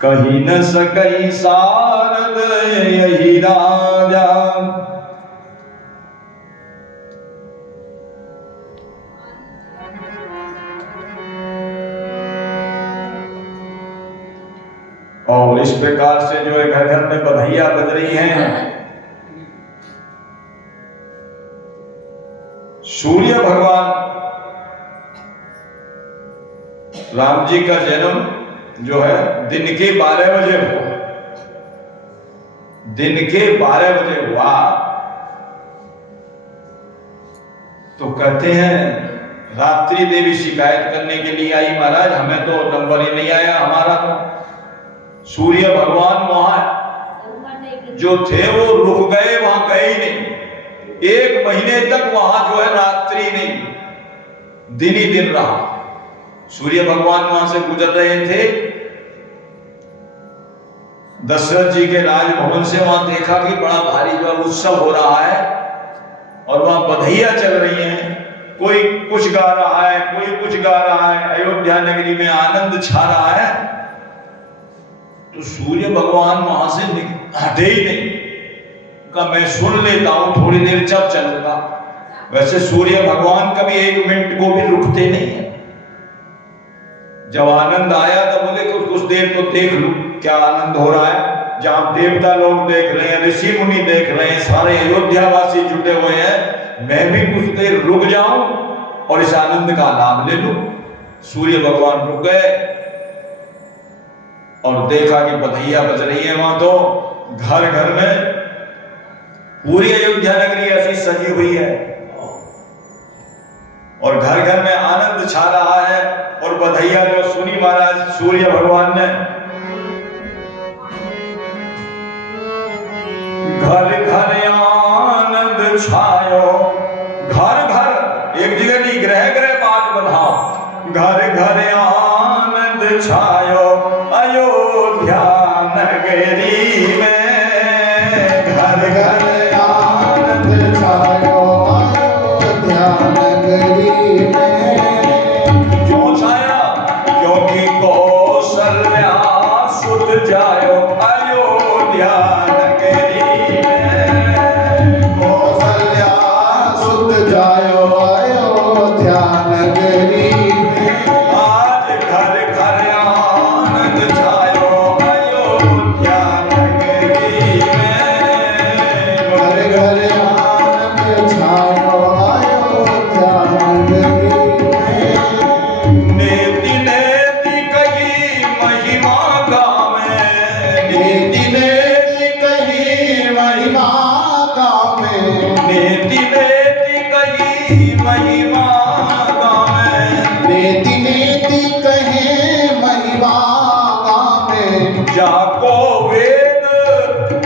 कही न सकई सारद यही राजा। और इस प्रकार से जो है घर घर में बधाइयां बज रही हैं। सूर्य भगवान राम जी का जन्म जो है दिन के 12 बजे हुआ, दिन के 12 बजे हुआ। तो कहते हैं रात्रि देवी शिकायत करने के लिए आई, महाराज हमें तो नंबर ही नहीं आया हमारा। तो सूर्य भगवान वहां जो थे वो रुक गए, वहां गए ही नहीं। 1 महीने तक वहां जो है रात्रि नहीं, दिन ही दिन रहा। सूर्य भगवान वहां से गुजर रहे थे, दशरथ जी के राजभवन से वहां देखा कि बड़ा भारी जो उत्सव हो रहा है और वहां बधाइयां चल रही हैं। कोई कुछ गा रहा है, कोई कुछ गा रहा है, अयोध्या नगरी में आनंद छा रहा है। तो सूर्य भगवान वहां से हटे ही नहीं, का मैं सुन लेता हूं, थोड़ी देर जब चलूंगा। वैसे सूर्य भगवान कभी 1 मिनट को भी रुकते नहीं है। जब आनंद आया तो बोले कुछ देर तो देख लूं क्या आनंद हो रहा है। जहां देवता लोग देख रहे हैं, ऋषि मुनि देख रहे हैं, सारे अयोध्यावासी जुटे हुए हैं, मैं भी कुछ देर रुक जाऊं और इस आनंद का लाभ ले लूं। सूर्य भगवान रुक गए और देखा कि बधाइयां बज रही है वहां। तो घर घर में पूरी अयोध्या नगरी ऐसी सजी हुई है और घर घर में आनंद छा रहा है। और बधाइयां जो सुनी महाराज सूर्य भगवान ने, घर घर आनंद छायो, घर घर एक जगह नहीं, ग्रह ग्रह बात बधाओ। घर घर आनंद छायो अयोध्या नगरी में, घर घर आनंद छायो अयोध्या नगरी में। क्यों छाया? क्योंकि कौशल्या सुत जायो अयोध्या नगरी में, कौशल्या सुत जायो अयोध्या नगरी में। आज घर घर आनंद छायो अयोध्या नगरी में, घर घर आनंद छायो अयोध्या नगरी में। नेति नेति कही महिमा गावे, नेति नेति कही महिमा गावे, नेति नेति कही महिमा गावे, नेति नेति कहे महिमा गावे। जाको वेद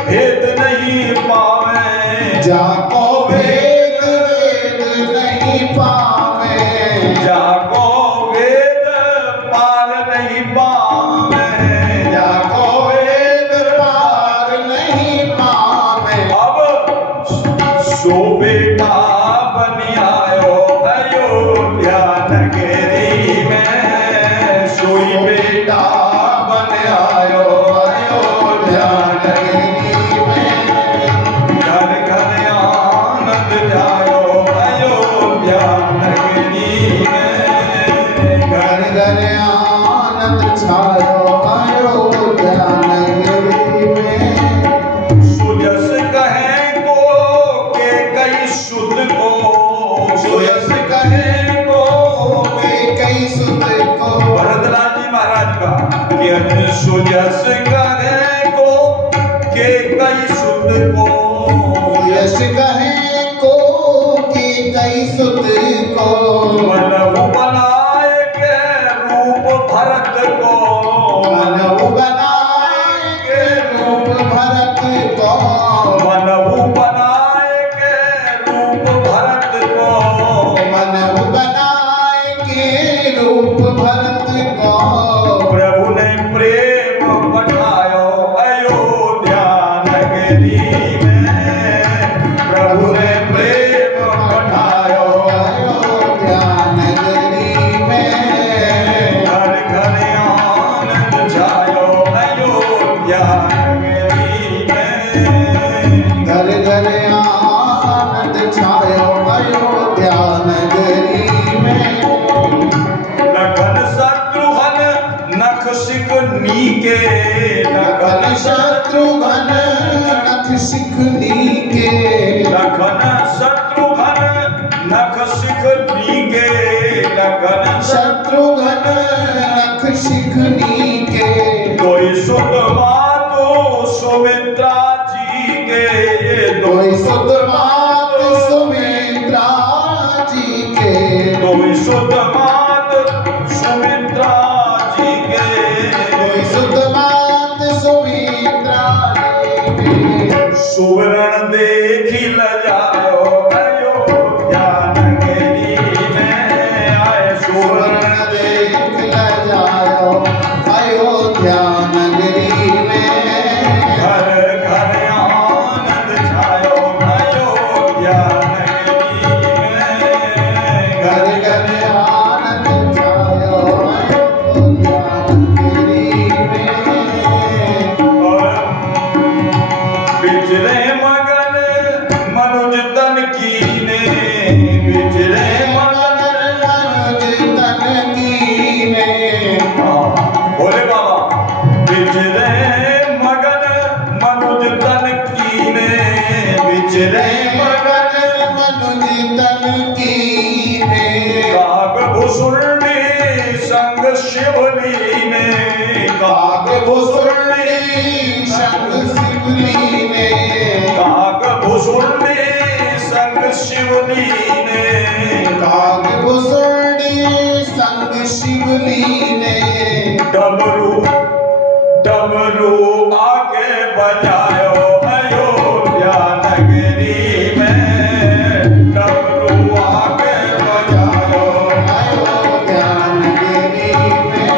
भेद नहीं पावे, जाको वेद वेद नहीं पावे, जाको वेद पार नहीं पावे, जाको वेद पार नहीं पावे। अब सो बेटा बनी आयो अयोध्या नगरी में, सोई बेटा बन आयो अयोध्या नगरी में। घर घर आनंद जायो अयोध्या नगरी में, घर घर आनंद छायो अयोध्या नगरी में। सुजस कहे को के कई सुध को, सुजस कहे को के कई सुध को। भरतलाल जी महाराज का कि सुजस कहे को के कई सुध को, सुजस कहे को के कई सुध को। मनहु बनाए के रूप भरत को, मनहु बनाए के रूप भरत को, मनहु बनाए के रूप भरत को, मनहु बनाए के रूप भरत को। प्रभु ने प्रेम बढ़ायो अयोध्या नगरी में, प्रभु ने प्रेम बढ़ायो अयोध्या नगरी नीके लखन शत्रुघ्न नख सिख नीके लखन शत्रुघ्न नख सिख नीके लखन शत्रुघ्न नख सिख नीके कोई सुत मातु सुमित्रा जी के कोई सुत मात सुमित्रा जी के कोई सुत मात सुमित्रा जी के कोई सुत मात सुमित्रा जी के सुवर्ण देखी लजायो अयोध्या नगरी में आए सुवर्ण सुवर्ण देख ल जायो अयोध्या नगरी में घर घर आनंद छायो अयोध्या नगरी में घर घर आनंद छायो अयोध्या नगरी में और बिजले मगन मनुज तन कीने बिजले मगन तन कीने भोले बाबा बिजले मगन मनुज तन कीने बिजले मगन मनुज तन कीने काग भुसुंडी संग शिवलीने काग भुसुंडी संग शिवलीने काग भुसुंडी संग शिवलीने काग भुसुंडी संग शिवलीने डमरू डमरू आके बजायो अयोध्या नगरी में डमरू आके बजायो अयोध्या नगरी में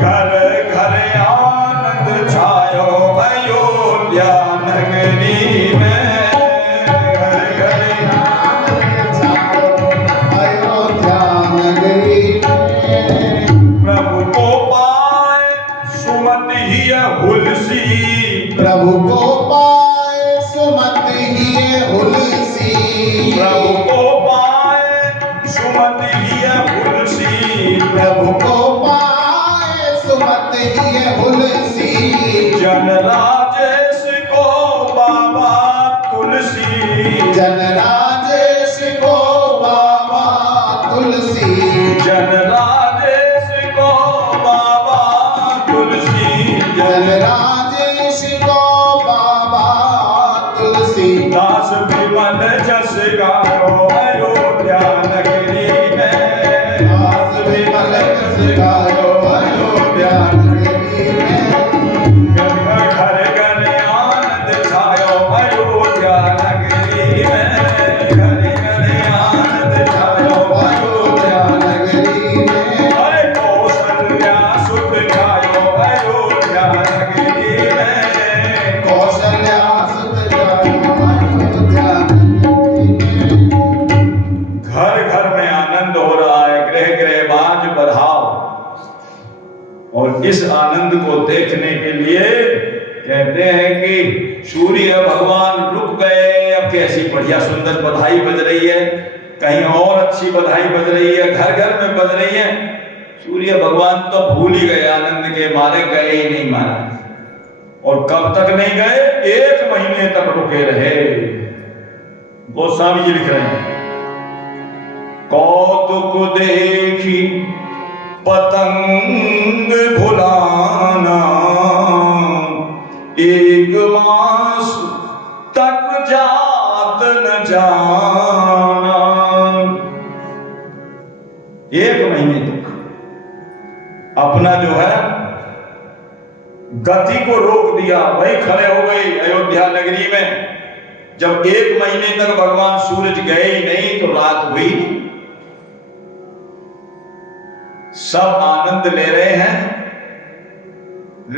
घर घर आनंद छायो अयोध्या नगरी में घर घर अयोध्या नगरी में प्रभु को पाए सुमति ही हुलसी प्रभु को पाए सुमति ही हुलसी प्रभु को पाए सुमति ही हुलसी प्रभु को पाए सुमति ही हुलसी जन राजेश को बाबा तुलसी जन राजेश को बाबा तुलसी जन राजेश को बाबा तुलसी जन राजेश को बाबा तुलसी दास विमल जस गायो अयोध्या नगरी में दास विमल जस गायो अयोध्या नगरी में घर घर आनंद छायो अयोध्या नगरी में घर घर आनंद छायो अयोध्या नगरी में अरे कौशल्या सुख छायो अयोध्या नगरी में कौशल्या सुत जायो अयोध्या नगरी में घर घर में आनंद हो रहा है गृह गृह बाज बधाओ और इस आनंद को देखने के लिए कहते हैं कि सूर्य भगवान रुक गए अब कैसी बढ़िया सुंदर बधाई बज रही है कहीं और अच्छी बधाई बज रही है घर घर में बज रही है सूर्य भगवान तो भूल ही गए आनंद के मारे गए ही नहीं महाराज और कब तक नहीं गए 1 महीने तक रुके रहे गोस्वामी जी लिख रहे हैं कौतुक देखी पतंग भुलाना 1 मास तक जात न जाना 1 महीने तक अपना जो है गति को रोक दिया वही खड़े हो गए अयोध्या नगरी में जब 1 महीने तक भगवान सूरज गए ही नहीं तो रात हुई सब आनंद ले रहे हैं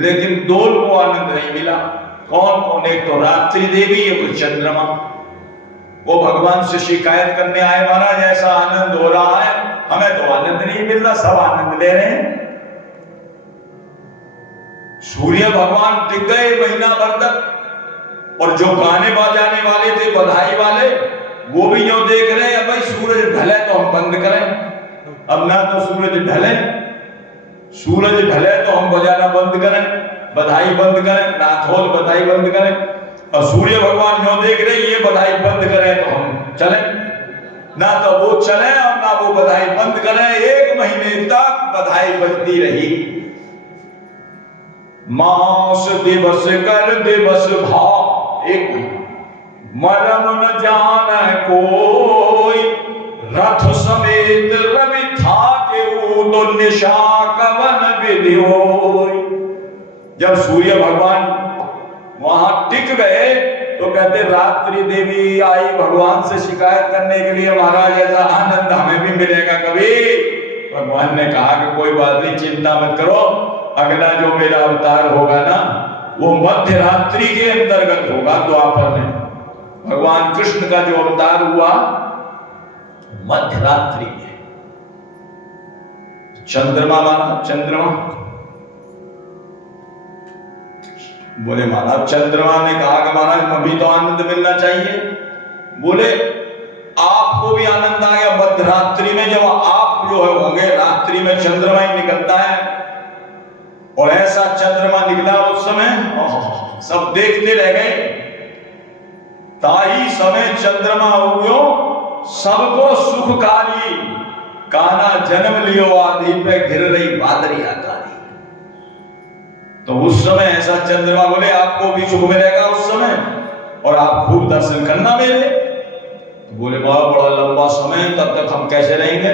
लेकिन दोल को आनंद नहीं मिला कौन कौन एक तो रात्रि देवी एक तो चंद्रमा वो भगवान से शिकायत करने आए महाराज ऐसा आनंद हो रहा है हमें तो आनंद नहीं मिल रहा सब आनंद ले रहे हैं सूर्य भगवान टिक गए महीना भर तक और जो गाने बजाने वाले थे बधाई वाले वो भी जो देख रहे हैं भाई सूरज ढले तो हम बंद करें अब ना तो सूरज ढले सूरज ढले तो हम बजाना बंद करें, बधाई बंद करें, नाथोल बधाई बंद करें, और सूर्य भगवान जो देख रहे ये बधाई बंद करें तो हम चले, ना तो वो चले और ना वो बधाई बंद करें। 1 महीने तक बधाई बजती रही। मास दिवस कर दिवस भाव, 1 महीना मरम न जान कोई, रथ समेत रवि था के तो निशा कवन विधि होई। जब सूर्य भगवान वहां टिक गए तो कहते रात्रि देवी आई भगवान से शिकायत करने के लिए, महाराज ऐसा आनंद हमें भी मिलेगा कभी। भगवान ने कहा कि कोई बात नहीं, चिंता मत करो, अगला जो मेरा अवतार होगा ना वो मध्य रात्रि के अंतर्गत होगा। द्वापर में भगवान कृष्ण का जो अवतार हुआ मध्य रात्रि में। चंद्रमा माना, चंद्रमा बोले महाराज, चंद्रमा ने कहा कि महाराज अभी तो आनंद मिलना चाहिए। बोले आपको भी आनंद आ गया मध्य रात्रि में, जब आप जो है होंगे रात्रि में चंद्रमा ही निकलता है, और ऐसा चंद्रमा निकला उस समय सब देखते रह गए। ताही समय चंद्रमा उगयो सबको सुखकारी, काना जन्म लियो आदि पे घिर रही बादरी आकारी। तो उस समय ऐसा चंद्रमा, बोले आपको भी सुख मिलेगा उस समय और आप खूब दर्शन करना मेरे। तो बोले बहुत बड़ा लंबा समय, तब तक हम कैसे रहेंगे।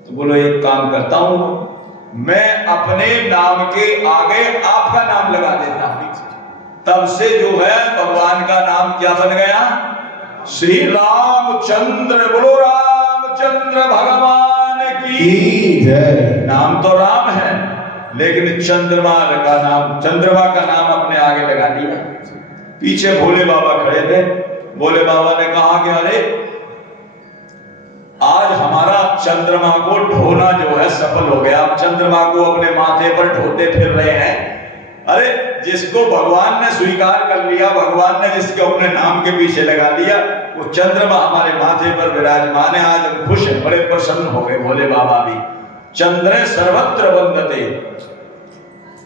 तो बोलो एक काम करता हूं, मैं अपने नाम के आगे आपका नाम लगा देता हूं। तब से जो है भगवान का नाम क्या बन गया, श्री रामचंद्र। बोलो रामचंद्र भगवान की जय। नाम तो राम है, लेकिन चंद्रमा का नाम अपने आगे लगा दिया। पीछे भोले बाबा खड़े थे। भोले बाबा ने कहा कि अरे आज हमारा चंद्रमा को ढोना जो है सफल हो गया। आप चंद्रमा को अपने माथे पर ढोते फिर रहे हैं। अरे जिसको भगवान ने स्वीकार कर लिया, भगवान ने जिसको अपने नाम के पीछे लगा लिया, वो चंद्रमा हमारे माथे पर विराजमान है। आज हम खुश हैं, बड़े प्रसन्न हो गए भोले बाबा भी। चंद्रे सर्वत्र वंदते।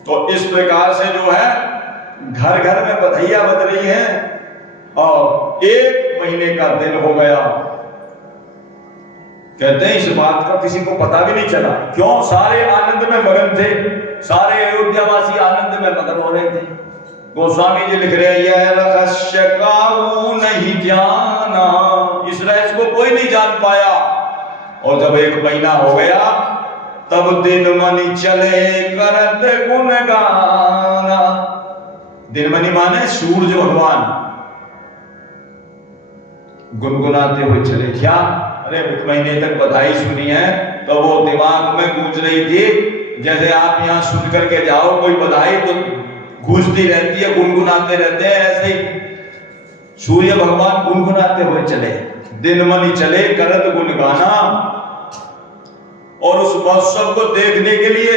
तो इस प्रकार से जो है घर घर में बधाइयां बज रही है, और 1 महीने का दिन हो गया। कहते हैं इस बात का किसी को पता भी नहीं चला। क्यों? सारे आनंद में मगन थे, सारे अयोध्यावासी आनंद में मगन हो रहे थे। गोस्वामी जी लिख रहे हैं यह रहस्य काऊ नहीं जाना, इस रहस्य को कोई नहीं जान पाया। और जब 1 महीना हो गया तब दिन मनी चले करत गुण गाना। दिन मनी माने सूरज भगवान गुनगुनाते हुए चले। क्या? अरे 1 महीने तक बधाई सुनी है तो वो दिमाग में गूंज रही थी। जैसे आप यहाँ सुन करके जाओ कोई बधाई तो गूंजती रहती है, गुनगुनाते रहते हैं, ऐसे ही सूर्य भगवान गुनगुनाते हुए चले। दिन मनी चले करत गुण गाना। और उस महोत्सव को देखने के लिए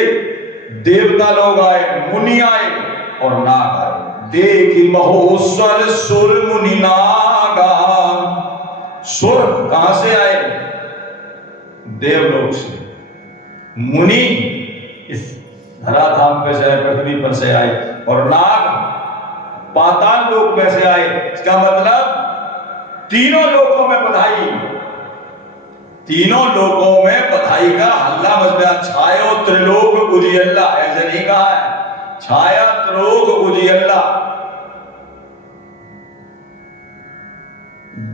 देवता लोग आए, मुनि आए और नाग आए। देखी महोत्सव सुर मुनि नागा। सुर कहां से आए? देवलोक से। मुनि इस धराधाम पे से आए, पृथ्वी पर से आए, और नाग पाताल लोक में से आए। इसका मतलब तीनों लोकों में बधाई, तीनों लोकों में बधाई का हल्ला मच गया। छायो त्रिलोक उजियल्ला, ऐसे नहीं कहा है, छाया त्रिलोक उजियल्ला।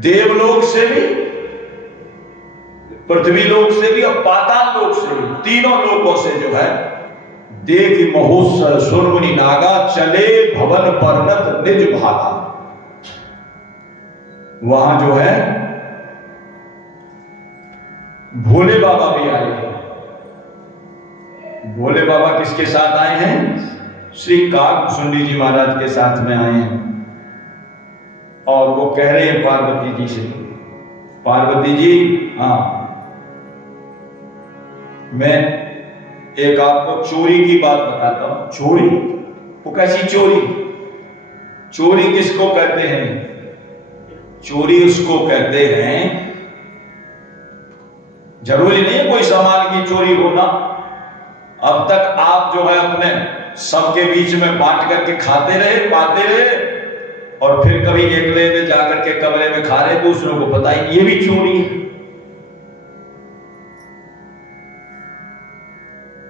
देवलोक से भी, पृथ्वी लोक से भी और पाताल लोक से भी, तीनों लोकों से जो है देख महोत्सव सुरमुनि नागा चले भवन पर्वत निज भागा। वहां जो है भोले बाबा भी आए हैं। भोले बाबा किसके साथ आए हैं? श्री काकभुसुंडी जी महाराज के साथ में आए हैं। और वो कह रहे हैं पार्वती जी से, पार्वती जी हाँ मैं एक आपको चोरी की बात बताता हूं। चोरी? वो कैसी चोरी? चोरी किसको कहते हैं? चोरी उसको कहते हैं, जरूरी नहीं कोई सामान की चोरी होना, अब तक आप जो है अपने सबके बीच में बांट करके खाते रहे, पाते रहे, और फिर कभी अकेले में जाकर के कमरे में खा रहे, दूसरों को पता ही, ये भी चोरी है।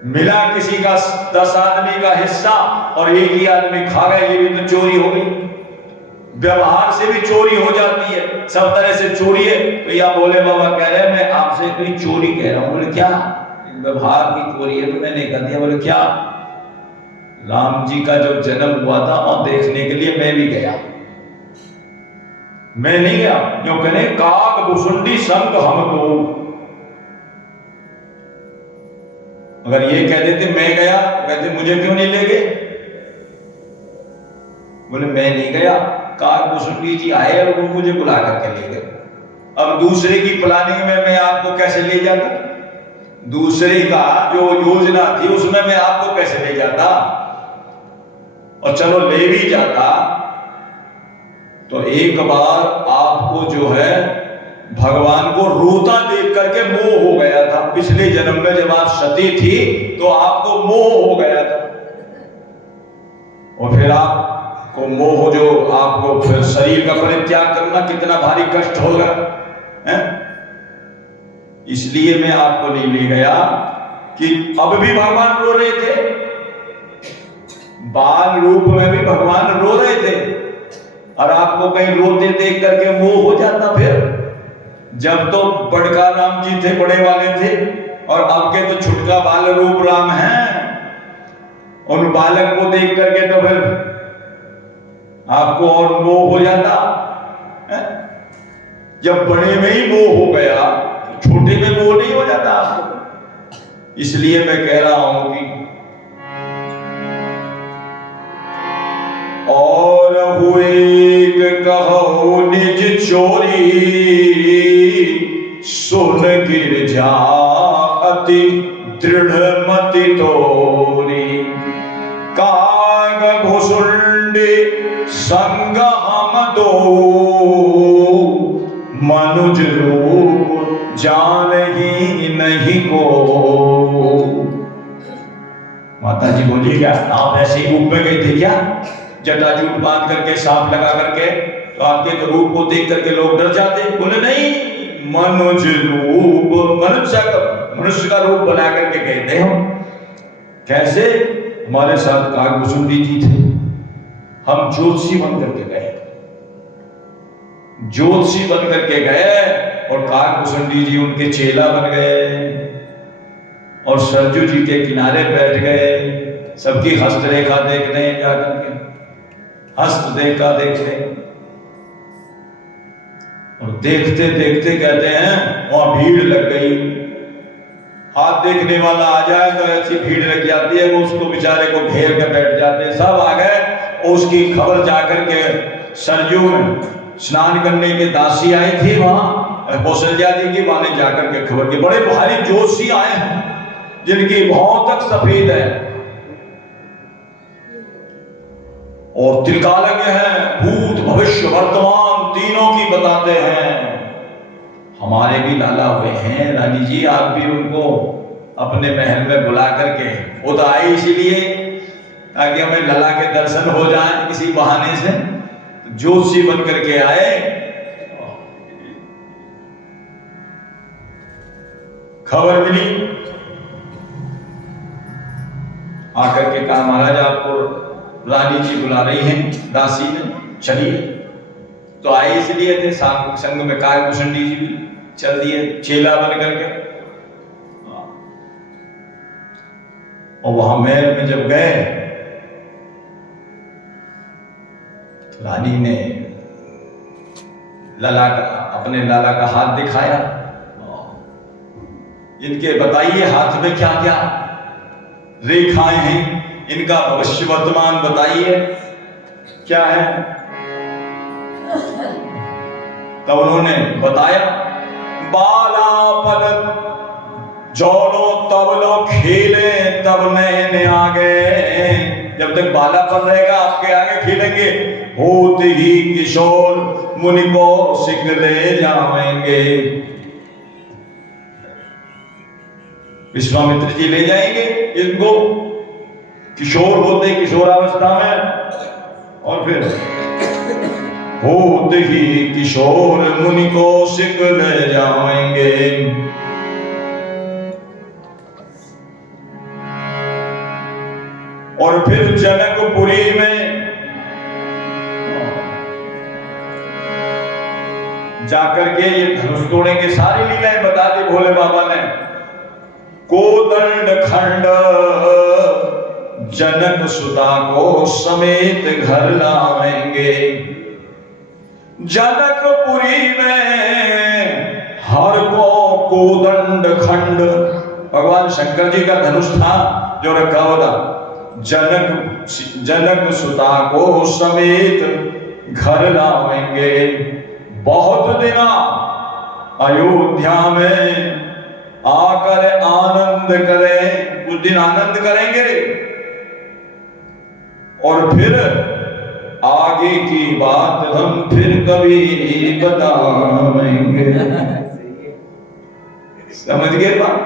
मिला किसी का 10 आदमी का हिस्सा और एक ही आदमी खा गया, ये भी तो चोरी हो गई। व्यवहार से भी चोरी हो जाती है, सब तरह से चोरी है। तो या भोले बाबा कह रहे हैं मैं आपसे कोई चोरी कह रहा हूं। बोले क्या? व्यवहार की चोरी है तो मैंने कर दिया। बोले क्या? राम जी का जो जन्म हुआ था और देखने के लिए मैं भी गया। मैं नहीं गया क्यों? कहने काग भुसुंडी संग हम दो। अगर ये कह देते मैं गया, कहते मुझे क्यों नहीं ले गए? बोले मैं नहीं गया, काग भुसुंडी जी आए और वो मुझे बुला करके ले गए। अब दूसरे की प्लानिंग में मैं आपको कैसे ले जाता? दूसरे का जो योजना थी उसमें मैं आपको कैसे ले जाता? और चलो ले भी जाता तो एक बार आपको जो है भगवान को रोता देख करके मोह हो गया था। पिछले जन्म में जब आप सती थी तो आपको मोह हो गया था, और फिर आपको मोह जो आपको फिर शरीर का परित्याग करना कितना भारी कष्ट होगा, है? इसलिए मैं आपको नहीं ले गया कि अब भी भगवान रो रहे थे, बाल रूप में भी भगवान रो रहे थे, और आपको कहीं रोते देख करके मोह हो जाता। फिर जब तो बड़का राम जी थे, बड़े वाले थे, और अब के तो छुटका बाल रूप राम हैं। उन बालक को देख करके तो फिर आपको और मोह हो जाता है? जब बड़े में ही मोह हो गया तो छोटे में मोह नहीं हो जाता आपको। इसलिए मैं कह रहा हूं कि और हुए कहो निज चोरी, सुन गिर जा अति दृढ़ मति तोरी। काग भुसुंडी संग हम दो, मनुज रूप जान ही नहीं को। माता जी बोली क्या आप ऐसे ही रूप में गए थे क्या? जटाजूट बांध करके, सांप लगा करके, तो आपके तो रूप को देख करके लोग डर जाते। बोले नहीं, मनुज रूप, मनुष्य का रूप बना करके गए थे हम। कैसे? हमारे साथ काग भुसुंडी जी थे, हम ज्योतिषी बन करके गए, ज्योतिषी बन करके गए, और काग भुसुंडी जी उनके चेला बन गए, और सरजू जी के किनारे बैठ गए, सबकी हस्तरेखा देखने जाकर के, हस्त देखा देखते, और देखते देखते कहते हैं वहां भीड़ लग गई। हाथ देखने वाला आ जाए तो ऐसी भीड़ लग जाती है, वो उसको बेचारे को घेर के बैठ जाते हैं। सब आ गए, उसकी खबर जाकर के सरजू में स्नान करने के दासी आई थी वहां कौशल्या जी की, वहां जाकर के खबर की बड़े भारी जोशी आए हैं जिनकी भौं तक सफेद है और त्रिकालज्ञ हैं, भूत भविष्य वर्तमान तीनों की बताते हैं। हमारे भी लाला हुए हैं रानी जी, आप भी उनको अपने महल में बुला करके, वो तो आए इसीलिए ताकि हमें लला के दर्शन हो जाए किसी बहाने से, तो जोशी बन करके आए। खबर मिली, आकर के कहा महाराज आपको रानी जी बुला रही हैं, दासी ने, चलिए। तो आए इसलिए थे, संग में काग भुसुंडी जी भी चल दिए चेला बन करके। और वहां महल में जब गए, रानी ने लला का, अपने लाला का हाथ दिखाया। इनके बताइए हाथ में क्या क्या रेखाएं हैं, इनका भविष्य वर्तमान बताइए क्या है। तब उन्होंने बताया, बालापन जोड़ो तब लो खेले तब नए आ गए। जब तक बालापन रहेगा आपके आगे खेलेंगे, होते ही किशोर मुनि को सिख ले जाएंगे। विश्वामित्र जी ले जाएंगे इनको किशोर होते किशोरावस्था में, और फिर होते ही किशोर मुनि को सिक ले जाएंगे। और फिर जनकपुरी में जाकर के ये धनुष तोड़ेंगे। सारी लीलाएं बता दी भोले बाबा ने। कोदंड खंड जनक सुता को समेत घर लाएंगे। जनकपुरी में हर को कोदंड खंड भगवान शंकर जी का धनुष था जो रखा हुआ था। जनक सुता को समेत घर लाएंगे। बहुत दिना अयोध्या में आकर आनंद करें, उस दिन आनंद करेंगे। और फिर आगे की बात हम फिर कभी बताएंगे। समझ गए बात?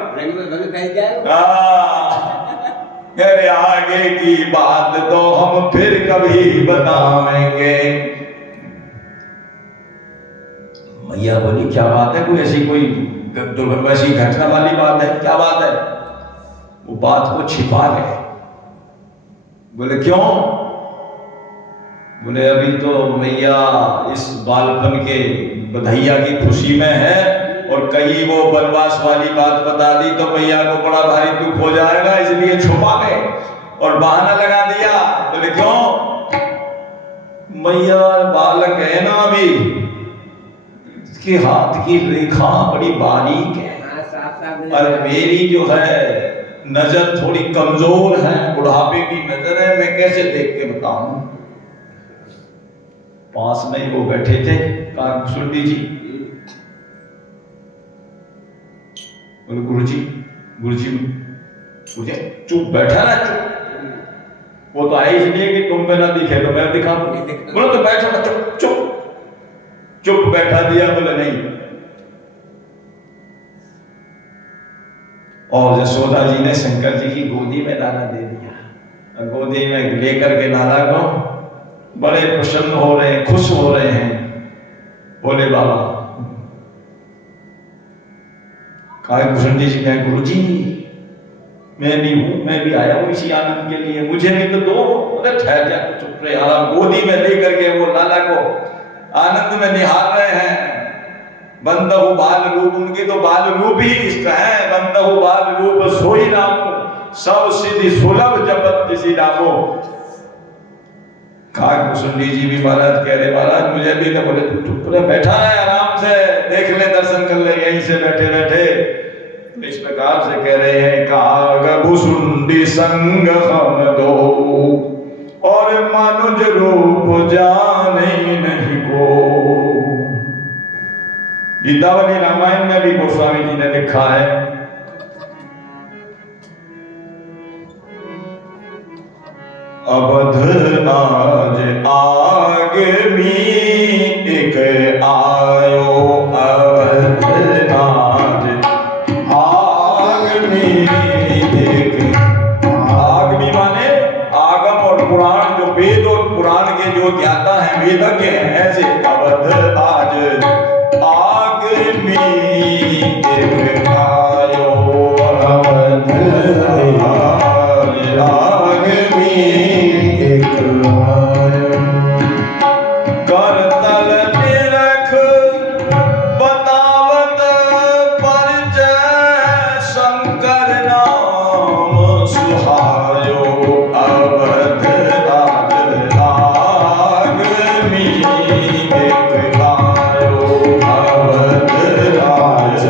अरे आगे की बात तो हम फिर कभी बताएंगे। मैया बोली क्या बात है, कोई ऐसी कोई वैसी घटना वाली बात है, क्या बात है? वो बात को छिपा गए। बोले क्यों? बोले अभी तो मैया इस बालपन के बधैया की खुशी में है, और कहीं वो वनवास वाली बात बता दी तो मैया को बड़ा भारी दुख हो जाएगा, इसलिए छुपा गए और बहाना लगा दिया। बोले क्यों? मैया बालक है ना अभी, इसके हाथ की रेखा बड़ी बारीक है, और मेरी जो है नजर थोड़ी कमजोर है, बुढ़ापे की नजर है, मैं कैसे देख के बताऊं। पास में वो बैठे थे काकुसुंडी जी। बोले गुरुजी चुप बैठा ना, चुप। वो तो आई इसलिए कि तुम पे ना दिखे तो मैं दिखा। बोले तो बैठो ना, चुप चुप चुप बैठा दिया। बोले नहीं। और यशोदा जी ने शंकर जी की गोदी में लाला दे दिया। गोदी में लेकर के लाला को बड़े प्रसन्न हो रहे हैं, खुश हो रहे हैं भोले बाबा। काकुसुंडी जी कहे गुरुजी मैं भी हूं, मैं भी आया हूं इसी आनंद के लिए, मुझे भी तो दो। बोले ठहर जा, चुप रहे। आराम गोदी में लेकर के वो लाला को आनंद में निहार रहे हैं। बंदहु बाल रूप, उनकी तो बाल रूप ही इष्ट है। बंदहु बाल रूप सोई रामो, सब सिद्धि सुलभ जपत किसी नामो। काकुसुंडी जी भी महाराज कह रहे महाराज मुझे भी तो। बोले चुप रहे, बैठा है आराम से, देख ले, दर्शन कर ले यहीं से बैठे बैठे। तो इस प्रकार से कह रहे हैं काकुसुंडी संग हम दो, और मनुज रूप जाने नहीं को। गीतावली रामायण में भी गोस्वामी जी ने लिखा है, अवध आज आगमी एक आयो, अवध आज आगमी एक। आगमी माने आगम और पुराण, जो वेद और पुराण के जो ज्ञाता हैं, वेदज्ञ हैं, ऐसे अवध आज आगमी एक आयो, अवध आगमी एक आयो। करतल निरख बतावत परिचय, शंकर नाम सुहायो, अवध आज आगमी एक आयो, अवध आज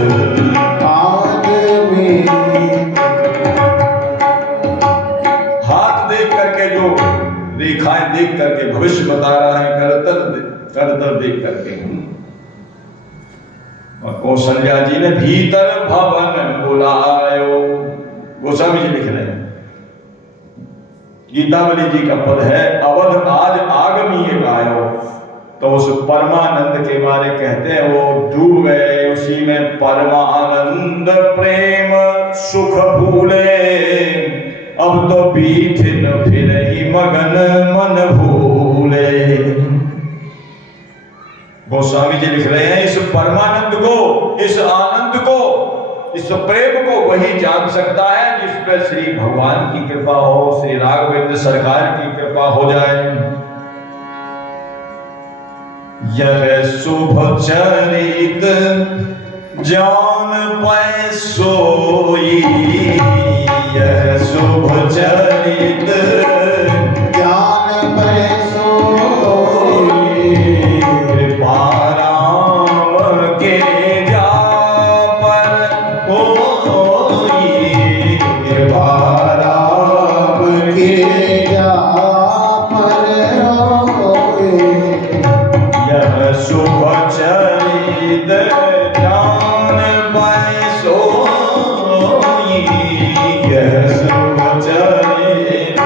आगमी। हाथ देख करके जो रेखाएं देख करके भविष्य बता रहा है, करतल देख करके। और कौशल्या जी ने भीतर भवन बुलायो। गोस्वामी जी लिख रहे हैं, गीतावली जी का पद है अवध आज आगमी एक आयो। तो उस परमानंद के बारे कहते हैं, वो डूब गए उसी में परमानंद प्रेम सुख भूले, अब तो बीत न फिर ही मगन मन भूले। गोस्वामी जी लिख रहे हैं इस परमानंद को, इस आनंद को, इस प्रेम को वही जान सकता है जिस पर श्री भगवान की कृपा हो, श्री राघवेंद्र सरकार की कृपा हो जाए। यह शुभ चरित जान पै सोई, यह शुभ चरित ज्ञान पै सोई, कृपा राम के जा पर होई, कृपा राम के जा पर होए। यह शुभ चरित जान पै सोई, यह शुभ चरित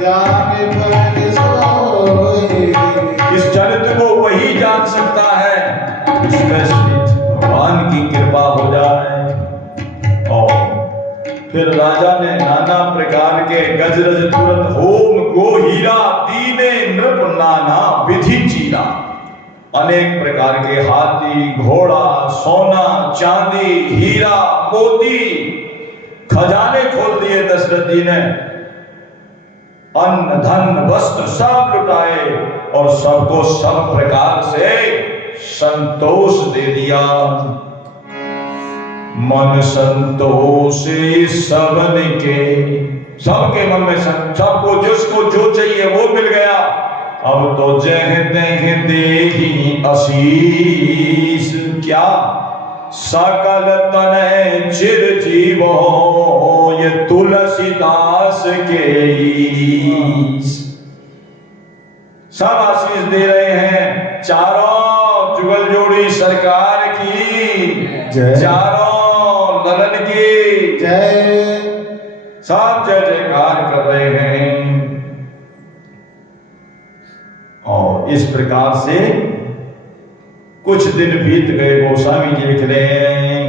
जान पै सोए। इस चरित्र को वही जान सकता है जिसमें श्री भगवान की कृपा हो जाए। और फिर राजा ने नाना प्रकार के गजरज तुरंत होम गो हीरा दीने नृप नाना विधि चीरा, अनेक प्रकार के हाथी घोड़ा सोना चांदी हीरा मोती खजाने खोल दिए दशरथ जी ने, अन्न धन वस्त्र सब लुटाए और सबको सब प्रकार से संतोष दे दिया। मन संतोष सबन के, सबके मन में सबको जिसको जो चाहिए वो मिल गया। अब तो जह तह देही आशीष, क्या सकल तनय चिरजीव हो, ये तुलसीदास के ईश। सब आशीष दे रहे हैं, चारों जुगल जोड़ी सरकार की जय। चारों ललन की जय। सब जय जयकार कर रहे हैं। और इस प्रकार से कुछ दिन बीत गए। गोस्वामी जी लिख रहे हैं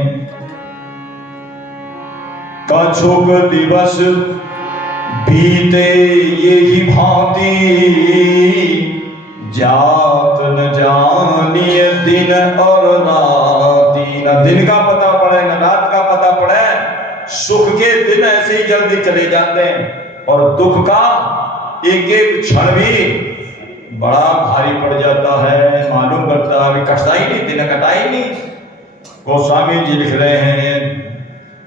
कछुक दिवस बीते ये ही भांति, जात न जानिए दिन और राती। न दिन का पता पड़े न रात का पता पड़े, सुख के दिन ऐसे ही जल्दी चले जाते हैं और दुख का एक एक क्षण भी बड़ा भारी पड़ जाता है। मालूम करता है कटता ही नहीं, दिन कटा ही नहीं। गोस्वामी जी लिख रहे हैं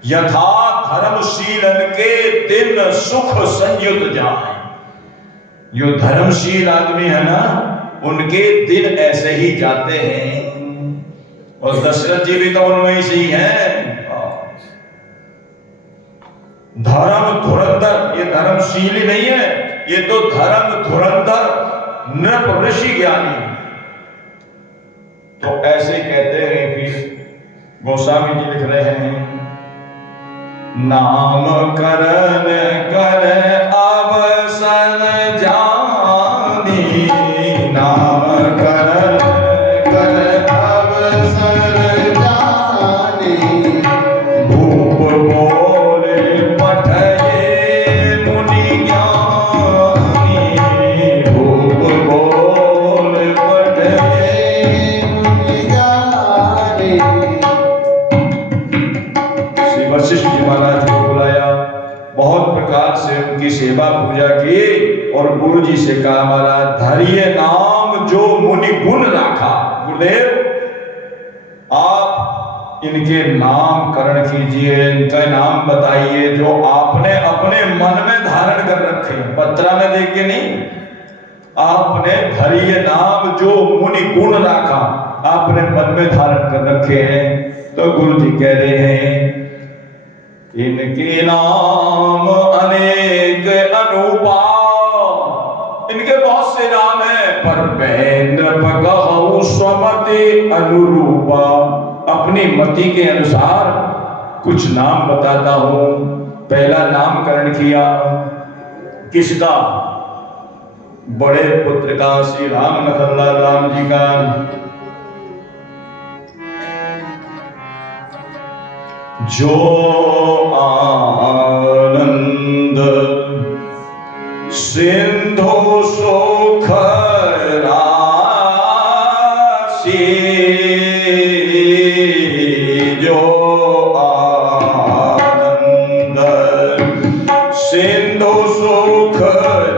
यथा धर्मशीलन के दिन सुख संयुत जाए। जो धर्मशील आदमी है ना, उनके दिन ऐसे ही जाते हैं। और दशरथ जी भी तो उनमें से ही हैं। धर्म धुरंधर, ये धर्मशील ही नहीं है, ये तो धर्म धुरंधर नृप ऋषि ज्ञानी। तो ऐसे कहते हैं फिर गोस्वामी जी लिख रहे हैं नाम करन कर अवसर जानी, नाम करन कर अवसर जानी, भूप बोले पठये मुनि ज्ञानी, भूप बोले पठये मुनि जानी। श्री वशिष्ठ जी महाराज को बुलाया, बहुत प्रकार से उनकी सेवा पूजा की और गुरु जी से कहा महाराज धरिए नाम जो मुनि गुण राखा। गुरुदेव आप इनके नामकरण कीजिए, इनका नाम बताइए जो आपने अपने मन में धारण कर रखे, पत्रा में देख के नहीं। आपने धरिए नाम जो मुनि गुण राखा, आपने मन में धारण कर रखे हैं। तो गुरु जी कह रहे हैं इनके नाम अनेक अनुपा, इनके बहुत से नाम हैं पर कहूं स्वमति अनुरूपा, अपनी मति के अनुसार कुछ नाम बताता हूं। पहला नामकरण किया किसका? बड़े पुत्र का, श्री राम लखन लाल राम जी का। जो आनंद सिंधु सुख राशि, जो आनंद सिंधु सुख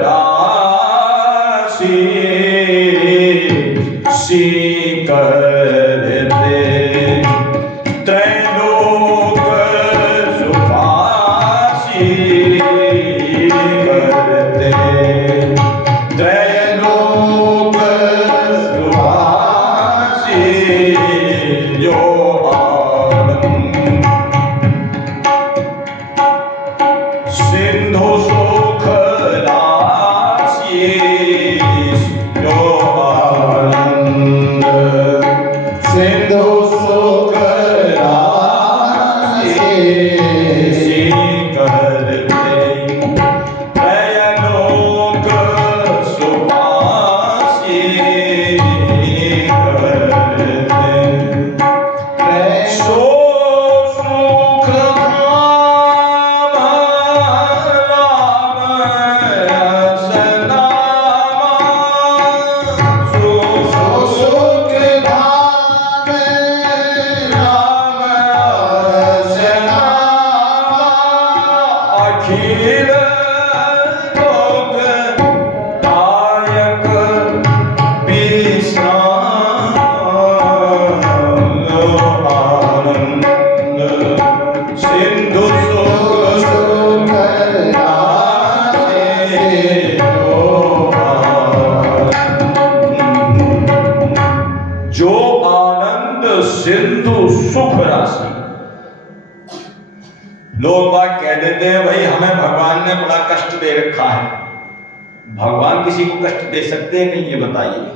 राशि सी करते त्रैलोक सुभाषी करते त्रैलोक सुभाषी, जो आनंद सिंधु सुख राशि, जो आनंद सिंधु सुख राशि सी करते त्रैलोक सुभाषी करते, सो सुख धाम राम सनामा, सो सुख धाम राम सनामा, अखिल लोक नायक विश्राम, आनंद सिंधु सुख सुख राशि जो आनंद सिंधु सुख राशि। लोग बात कह देते हैं भाई हमें भगवान ने बड़ा कष्ट दे रखा है। भगवान किसी को कष्ट दे सकते हैं नहीं, ये बताइए।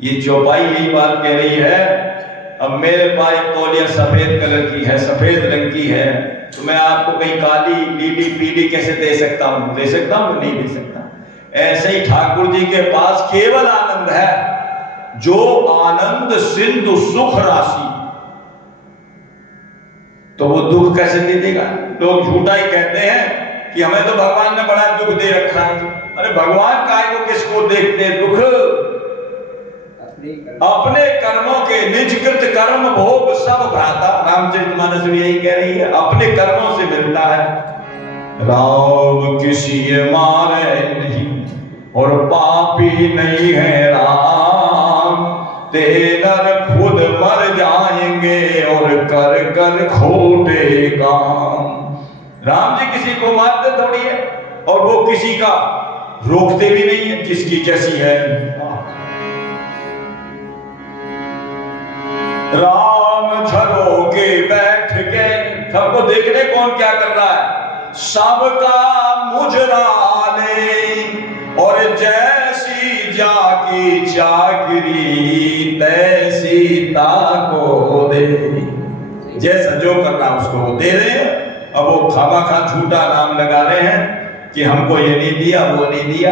ये चौपाई यही बात कह रही है, अब मेरे पास एक तौलिया सफेद कलर की है, सफेद रंग की है, तो मैं आपको कहीं काली नीली पीली कैसे दे सकता हूं? दे सकता हूं? नहीं दे सकता। ऐसे ही ठाकुर जी के पास केवल आनंद है, जो आनंद सिंधु सुख राशि, तो वो दुख कैसे दे देगा? लोग झूठा ही कहते हैं कि हमें तो भगवान ने बड़ा दुख दे रखा है। अरे भगवान काय को किसको देखते हैं दुख? अपने कर्मों के निजकृत कर्म भोग सब भ्राता। रामचरितमानस में यही कह रही है, अपने कर्मों से मिलता है। राम किसी मारे नहीं और पापी नहीं है राम, ते नर खुद मर जाएंगे और कर कर खोटे काम। राम जी किसी को मारते थोड़ी है, और वो किसी का रोकते भी नहीं है, जिसकी जैसी है। राम झरोके बैठ के, सबको देखने कौन क्या कर रहा है, सबका मुजरा ले, और जैसी जाकी चाकरी तैसी ताको दे। जैसा जो कर रहा उसको वो दे रहे हैं। अब वो खामा खा झूठा नाम लगा रहे हैं कि हमको ये नहीं दिया वो नहीं दिया।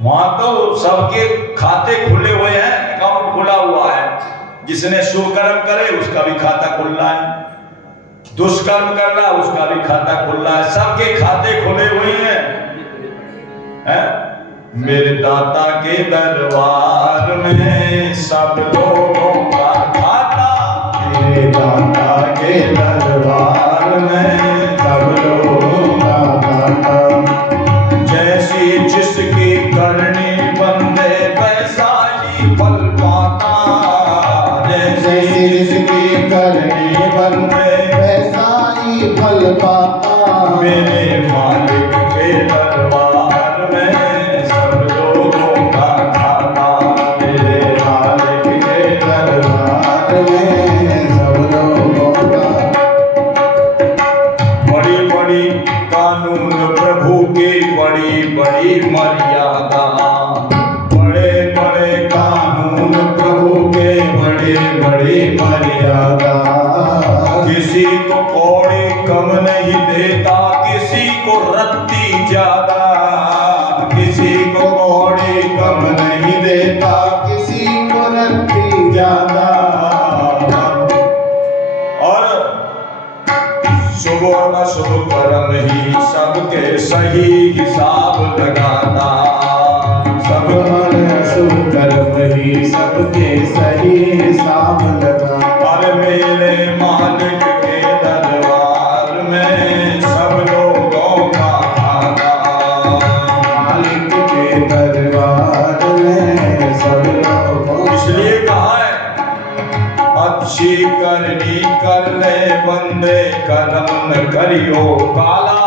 वहां तो सबके खाते खुले हुए हैं, अकाउंट खुला हुआ है। जिसने सुकर्म करे उसका भी खाता खुलना है, दुष्कर्म कर रहा उसका भी खाता खुलना है, सबके खाते खुले हुए हैं। मेरे दाता के दरबार में सब लोगों का खाता, मेरे दाता के दरबार में सब लोगों का खाता। जैसी जिसकी करनी बंदे वैसा ही फल पाता, जैसे जिसकी करनी बंदे वैसा ही फल पाता। मेरे मालिक के दरबार में सब लोगों का खाता, मेरे मालिक के दरबार में सब लोगों का सही हिसाब लगाता। सब मन अशुभ कर्म ही सबके सही हिसाब लगा। और मेरे मालिक के दरबार में सब लोगों का खाता। मालिक के दरबार में सब लोगों। इसलिए कहा है अच्छी करनी कर ले बंदे कर्म न करियो काला।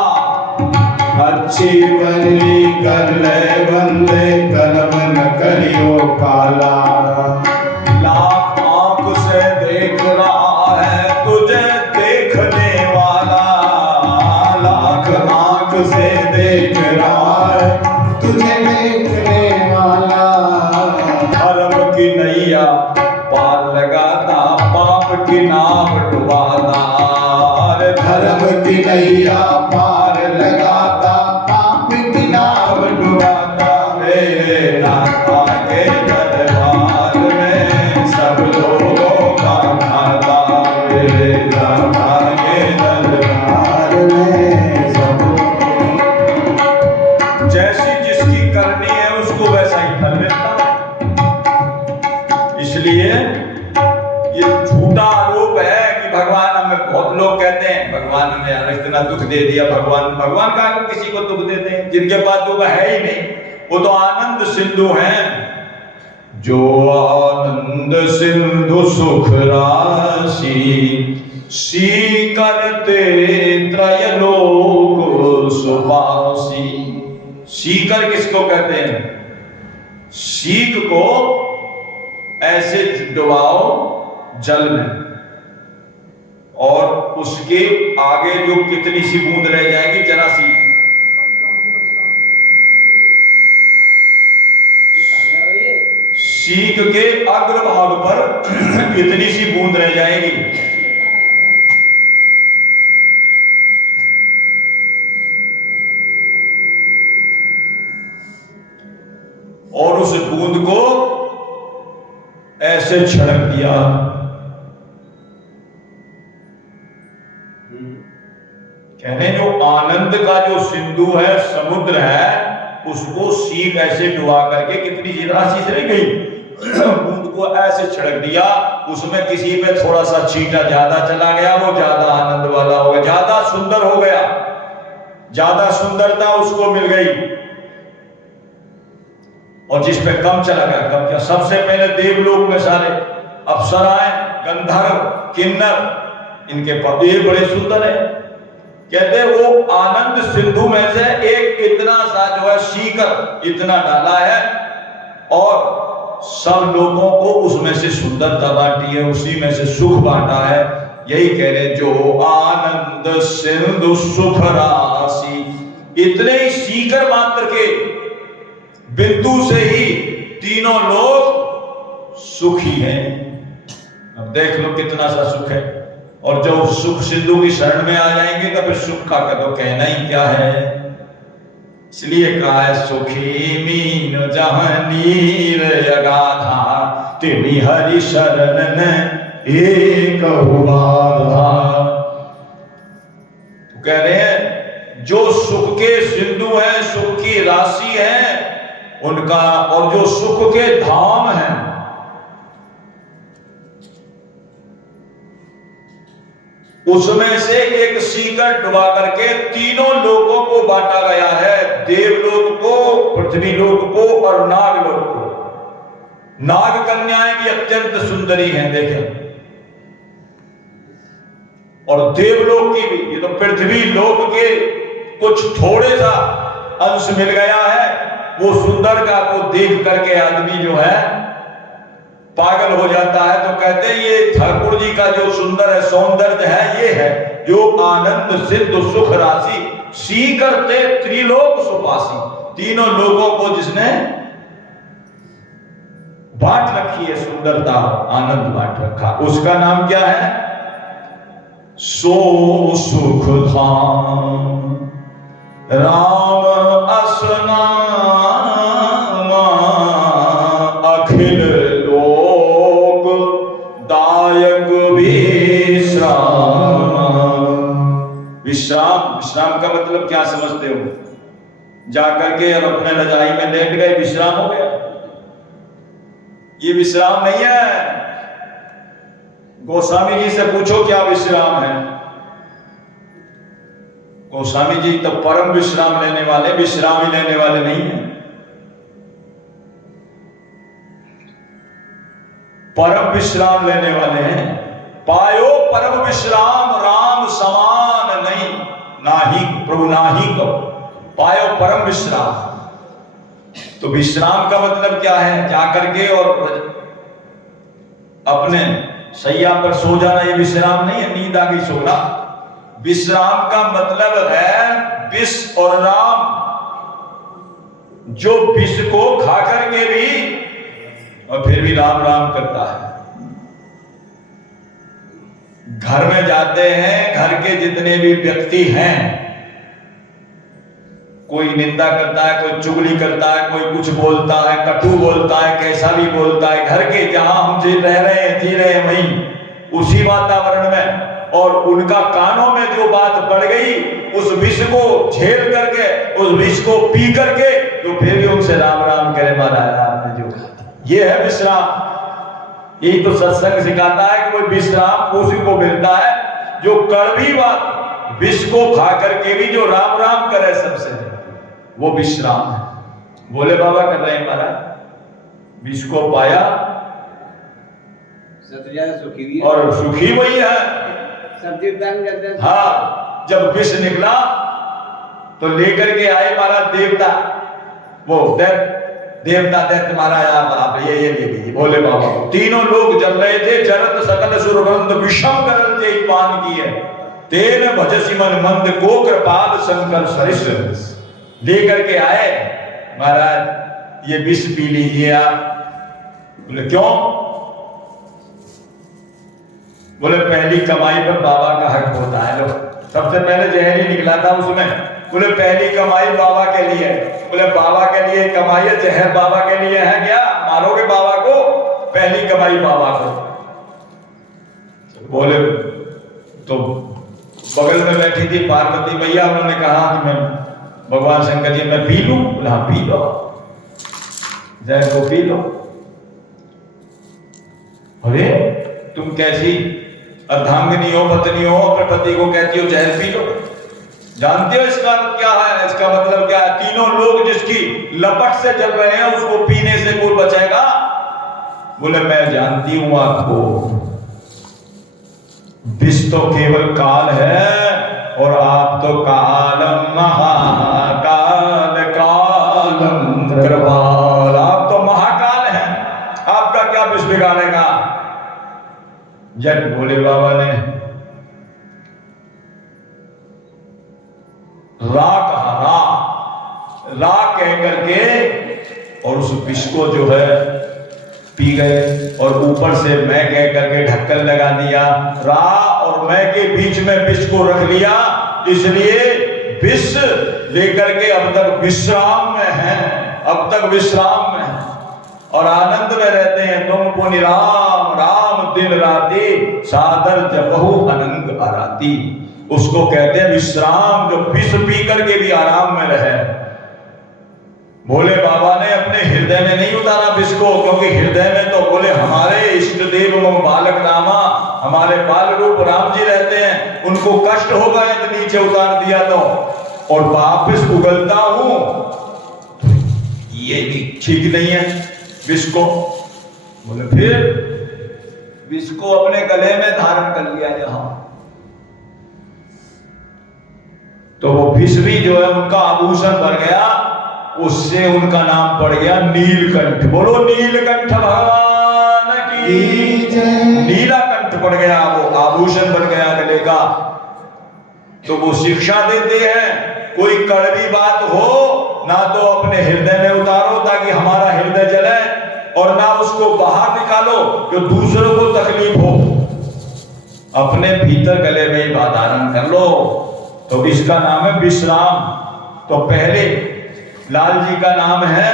अच्छी करनी कर ले बंदे कर्म न करियो काला। लाख आंख से देख रहा है तुझे देखने वाला। लाख आंख से देख रहा है तुझे देखने वाला। धर्म की नैया पार लगाता पाप की नाव डुबाता। धर्म की नैया पार लगाता पाप की नाव डुबाता। मेरे नाथा के दरबार में सब लोगों का खाता। मेरे नाथा के दरबार में सब जैसी जिसकी करनी है उसको वैसा ही फल मिलता है। इसलिए ये झूठा आरोप है कि भगवान हमें, बहुत लोग कहते हैं भगवान ने इतना दुख दे दिया। भगवान का किसी को दुख देते हैं जिनके पास दुख है ही नहीं, वो तो आनंद सिंधु हैं। जो आनंद सिंधु सुख राशि सी करते त्रयलोक सुबासी। सीकर किसको कहते हैं? सीख को ऐसे डुबाओ जल में और उसके आगे जो कितनी सी बूंद रह जाएगी, जरा सी। सीख के अग्रभाग पर इतनी सी बूंद रह जाएगी। और उस बूंद को ऐसे छिड़क दिया। कहने जो आनंद का जो सिंधु है, समुद्र है, उसको सीख ऐसे डुबा करके कितनी राशि से रह गई, बूंद को ऐसे छिड़क दिया। उसमें किसी पे थोड़ा सा छींटा ज्यादा चला गया, वो ज्यादा आनंद वाला हो गया, ज्यादा सुंदर हो गया, ज्यादा सुंदरता उसको मिल गई। और जिस पे कम चला गया, कम क्या, सबसे पहले देवलोक में सारे अप्सराएं, गंधर्व, किन्नर, इनके पति बड़े सुंदर है। कहते वो आनंद सिंधु में से एक इतना सा जो है सीकर इतना डाला है और सब लोगों को उसमें से सुंदरता बांटी है, उसी में से सुख बांटा है। यही कह रहे जो आनंद सिंधु सुख राशि, इतने ही सीकर मात्र के बिंदु से ही तीनों लोग सुखी हैं। अब देख लो कितना सा सुख है। और जब सुख सिंधु की शरण में आ जाएंगे तो फिर सुख का तो कहना ही क्या है। इसलिए कहा है सुखी मीन जहां नीर अगाधा, तिमी हरि शरण ने एक हुआ। तो कह रहे हैं जो सुख के सिंधु है, सुख की राशि है उनका, और जो सुख के धाम हैं, उसमें से एक सीकर डुबा करके तीनों लोगों को बांटा गया है, देवलोक को, पृथ्वी लोक को और नागलोक को। नाग कन्याएं भी अत्यंत सुंदरी हैं, देखें, और देवलोक की भी। ये तो पृथ्वी लोक के कुछ थोड़े सा अंश मिल गया है, वो सुंदर का को देख करके आदमी जो है पागल हो जाता है। तो कहते हैं ये ठाकुर जी का जो सुंदर है, सौंदर्य है, ये है जो आनंद सिद्ध सुख राशि सी करते त्रिलोक सुपासी, तीनों लोगों को जिसने बांट रखी है सुंदरता, आनंद बांट रखा, उसका नाम क्या है? सो सुख धाम राम असना अखिल लोक दायक विश्राम। विश्राम, विश्राम का मतलब क्या समझते हो? जाकर के और अपने रजाई में लेट गए, विश्राम हो गया। ये विश्राम नहीं है। गोस्वामी जी से पूछो क्या विश्राम है। गोस्वामी जी तो परम विश्राम लेने वाले, विश्राम ही लेने वाले नहीं है। परम विश्राम लेने वाले हैं। पायो परम विश्राम राम समान नहीं, नाही प्रभु नाही को पायो परम विश्राम। तो विश्राम का मतलब क्या है? जाकर के और अपने सैया पर सो जाना, ये विश्राम नहीं है। नींद आ गई सोना। विश्राम का मतलब है विष और राम, जो विष को खा करके भी और फिर भी राम राम करता है। घर में जाते हैं, घर के जितने भी व्यक्ति हैं, कोई निंदा करता है, कोई चुगली करता है, कोई कुछ बोलता है, कटु बोलता है, कैसा भी बोलता है, घर के जहां हम रह रहे हैं, जी रहे हैं, वहीं उसी वातावरण में, और उनका कानों में जो बात पड़ गई, उस विष को झेल करके, उस विष को पी करके, तो फिर भी उनसे राम राम करे महाराज आपने जो कहा। ये है विश्राम। यही तो सत्संग सिखाता है कि कोई विश्राम उसी को मिलता है जो कड़वी बात विष को खा करके भी जो राम राम करे सबसे, वो विश्राम है। भोले बाबा कर रहे हैं महाराज। विष को पाया सुखी भी और सुखी वही है। सब हाँ, जब विष निकला तो लेकर के आए महाराज देवता, वो देवता दैत्य महाराज आप ये ले लीजिए भोले बाबा। तीनों लोग जल रहे थे। जरत सकल सुरगंध विषम करल ते पान की है, तेन भजसी मन मंद को कृपाल शंकर सरिस। लेकर के आए महाराज, ये विष पी लीजिए आप। बोले क्यों? बोले पहली कमाई पर बाबा का हक होता है। लो, सबसे पहले जहर ही निकला था उसमें। बोले पहली कमाई बाबा के लिए। बोले बाबा के लिए कमाई है, जहर बाबा के लिए है क्या? मारोगे बाबा को? पहली कमाई बाबा को। बोले तो बगल में बैठी थी पार्वती मैया, उन्होंने कहा कि मैं भगवान शंकर जी मैं पी लूं? बोले हाँ पी लो, जहर को पी लो। अरे तुम कैसी अर्धांगिनी हो, पत्नी हो, अपने पति को कहती हो जहर पी लो? जानते हो इसका क्या है? इसका मतलब क्या है? तीनों लोग जिसकी लपट से जल रहे हैं, उसको पीने से कोई बचेगा? बोले मैं जानती हूं आपको, विष तो केवल काल है और आप तो कालम महाकाल कालम कृपाल। आप तो महाकाल हैं, आपका क्या विष बिगाड़ेगा? जब भोले बाबा ने रा कहा, रा कह करके और उस विष को जो है पी गए, और ऊपर से मैं कह करके ढक्कन लगा दिया। रा और मैं के बीच में विष को रख लिया, इसलिए विष लेकर के अब तक विश्राम में है, अब तक विश्राम में है और आनंद में रहते हैं। तुम पुनि राम राम दिन राती, सादर जपहु अनंग आराती। उसको कहते हैं विश्राम, जो विष पी करके भी आराम में रहे। भोले बाबा ने अपने हृदय में नहीं उतारा विष को, क्योंकि हृदय में तो बोले हमारे इष्ट देव बालक रामा, हमारे बाल रूप राम जी रहते हैं, उनको कष्ट होगा यदि नीचे उतार दिया तो, और वापिस उगलता हूं, ये भी ठीक नहीं है विष को। बोले फिर विष को अपने गले में धारण कर लिया यहां, तो वो विष भी जो है उनका आभूषण बन गया, उससे उनका नाम पड़ गया नीलकंठ। बोलो नीलकंठ भगवान की जय। नीलाकंठ पड़ गया, वो आभूषण बन गया गले का। तो वो शिक्षा देते हैं, कोई कड़वी बात हो ना तो अपने हृदय में उतारो ताकि हमारा हृदय जले, और ना उसको बाहर निकालो जो दूसरों को तकलीफ हो, अपने भीतर गले में ही धारण कर लो। तो इसका नाम है विश्राम। तो पहले लाल जी का नाम है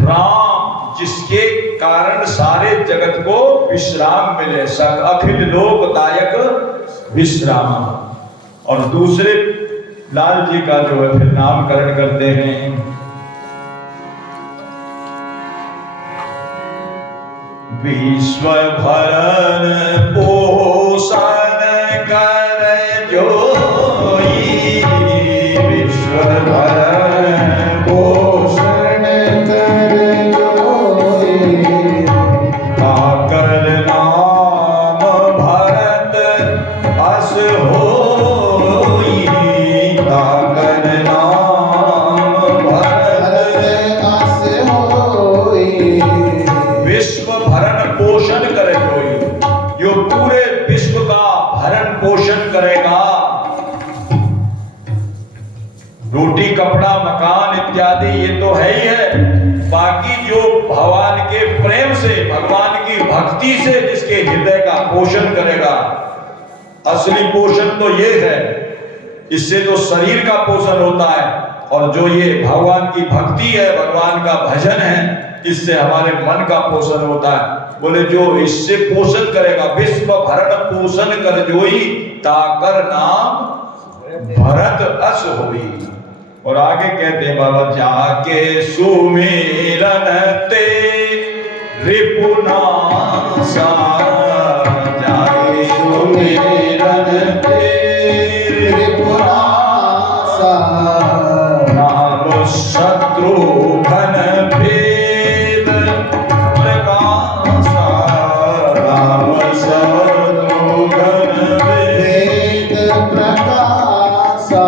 राम, जिसके कारण सारे जगत को विश्राम मिले, सक अखिल लोकदायक विश्राम। और दूसरे लाल जी का जो है फिर नामकरण करते हैं विश्व भरण पोषण कर जोई, विश्व भरण पोषण कर जोई, ताकर नाम भरत अस होई, ताकर नाम भरत अस होई। विश्व भरण पोषण करे कोई, जो पूरे विश्व का भरण पोषण करेगा। रोटी कपड़ा मकान इत्यादि ये तो है ही है, बाकी जो भगवान के प्रेम से, भगवान की भक्ति से जिसके हृदय का पोषण करेगा, असली पोषण तो ये है। इससे तो शरीर का पोषण होता है, और जो ये भगवान की भक्ति है, भगवान का भजन है, इससे हमारे मन का पोषण होता है। बोले जो इससे पोषण करेगा, विश्व भरण पोषण कर जोई, ताकर नाम भरत अस होई। और आगे कहते हैं बाबा, जाके सुमिरन ते रिपुनासा, जाके सुमिरन ते रिपुनासा, नाम शत्रुघ्न भेद प्रकाशा, नाम शत्रुघ्न भेद प्रकाशा।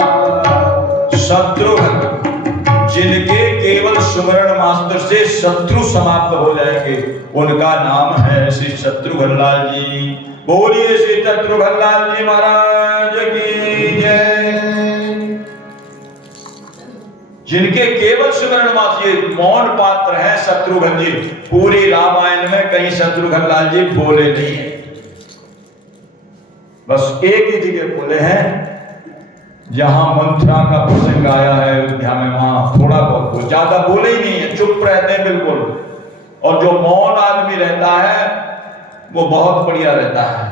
शत्रुघ्न, जिनके केवल सुमरण मात्र से शत्रु समाप्त हो जाएंगे, उनका नाम है श्री शत्रुघ्न लाल जी। बोलिए श्री शत्रुघ्न लाल जी महाराज की जय। जिनके केवल सुमरण मात्र, ये मौन पात्र है शत्रुघ्न जी। पूरी रामायण में कहीं शत्रुघ्न लाल जी बोले नहीं है, बस एक ही जगह बोले हैं, जहां मंथरा का प्रसंग आया है अयोध्या में, वहां थोड़ा बहुत, ज्यादा बोले ही नहीं है, चुप रहते हैं बिल्कुल। और जो मौन आदमी रहता है वो बहुत बढ़िया रहता है,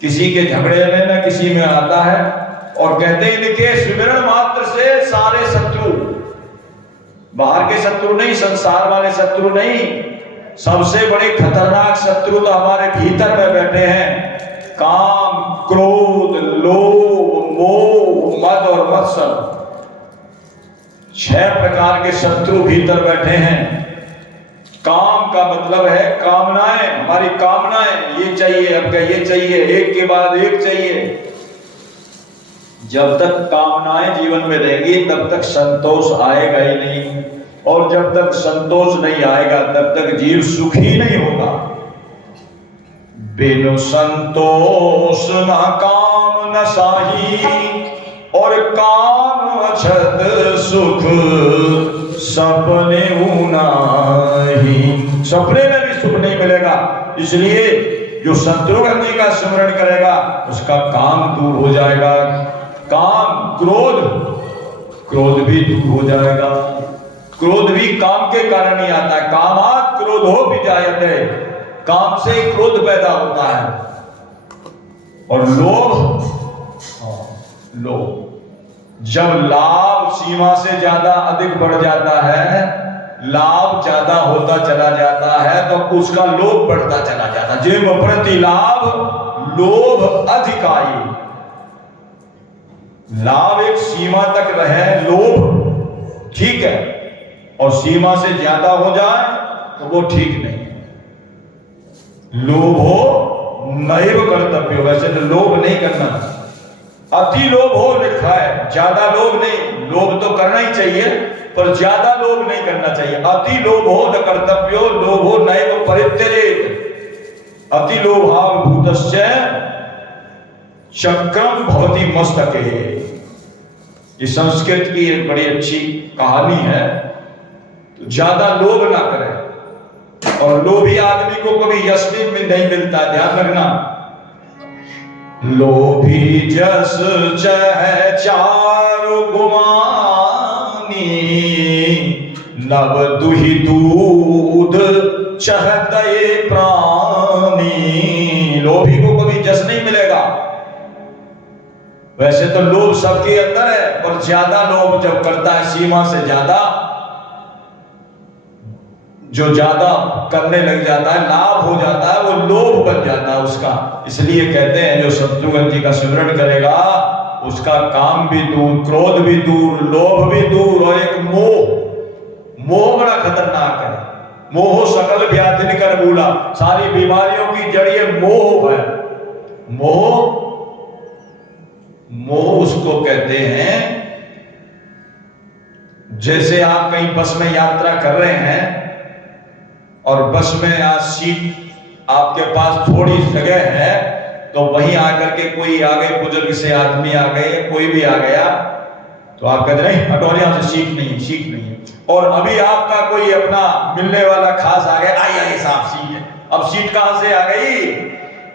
किसी के झगड़े में ना किसी में आता है। और कहते हैं इनके सुमिरन मात्र से सारे शत्रु, बाहर के शत्रु नहीं, संसार वाले शत्रु नहीं, सबसे बड़े खतरनाक शत्रु तो हमारे भीतर में बैठे हैं। काम, क्रोध, लोभ, मोह, मद और मत्सर, 6 प्रकार के शत्रु भीतर बैठे हैं। काम का मतलब है कामनाएं, हमारी कामनाएं, ये चाहिए, अब क्या ये चाहिए, एक के बाद एक चाहिए। जब तक कामनाएं जीवन में रहेंगी तब तक संतोष आएगा ही नहीं, और जब तक संतोष नहीं आएगा तब तक जीव सुखी नहीं होगा। बिनु संतोष न काम न साही, और काम अछत सुख सपने नहीं। सपने में भी सुख नहीं मिलेगा। इसलिए जो शत्रुघ्न जी का स्मरण करेगा उसका काम दूर हो जाएगा। काम, क्रोध भी दूर हो जाएगा। क्रोध भी काम के कारण ही आता है। कामात् क्रोधो विजायते, काम से क्रोध पैदा होता है। और लोभ, जब लाभ सीमा से ज्यादा अधिक बढ़ जाता है, लाभ ज्यादा होता चला जाता है, तो उसका लोभ बढ़ता चला जाता है। जिम प्रति लाभ लोभ अधिकाई। लाभ एक सीमा तक रहे, लोभ ठीक है, और सीमा से ज्यादा हो जाए तो वो ठीक नहीं। लोभो नैव कर्तव्य, वैसे तो लोभ नहीं करना। अति लोभ हो लिखा है, ज्यादा लोभ नहीं। लोभ तो करना ही चाहिए पर ज्यादा लोभ नहीं करना चाहिए। अति लोभ हो न कर्तव्यो, लोभो नैव परित्यजेत। अति लोभाभूतस्य चक्रम भवति मस्तके। ये संस्कृत की एक बड़ी अच्छी कहानी है। तो ज्यादा लोभ ना करें, और लोभी आदमी को कभी यश भी नहीं मिलता, ध्यान रखना। लोभी जस चह चारु गुमानी, नव दुहि दूध चहते प्राणी। लोभी को कभी जस नहीं मिलेगा। वैसे तो लोभ सबके अंदर है, पर ज्यादा लोभ जब करता है सीमा से ज्यादा, जो ज्यादा करने लग जाता है, लाभ हो जाता है, वो लोभ बन जाता है उसका। इसलिए कहते हैं जो शत्रुघ्न जी का स्मरण करेगा उसका काम भी दूर, क्रोध भी दूर, लोभ भी दूर, और एक मोह बड़ा खतरनाक है। मोह सकल व्याधि कर मूला, सारी बीमारियों की जड़ ये मोह है। मोह उसको कहते हैं, जैसे आप कहीं बस में यात्रा कर रहे हैं और बस में आज सीट आपके पास थोड़ी जगह है, तो वहीं आकर के कोई आ गए, बुजुर्ग से आदमी आ गए, कोई भी आ गया, तो आप कहते नहीं हटो, यहां से सीट नहीं। और अभी आपका कोई अपना मिलने वाला खास आ गया, आइए साहब सीट है। अब सीट कहां से आ गई?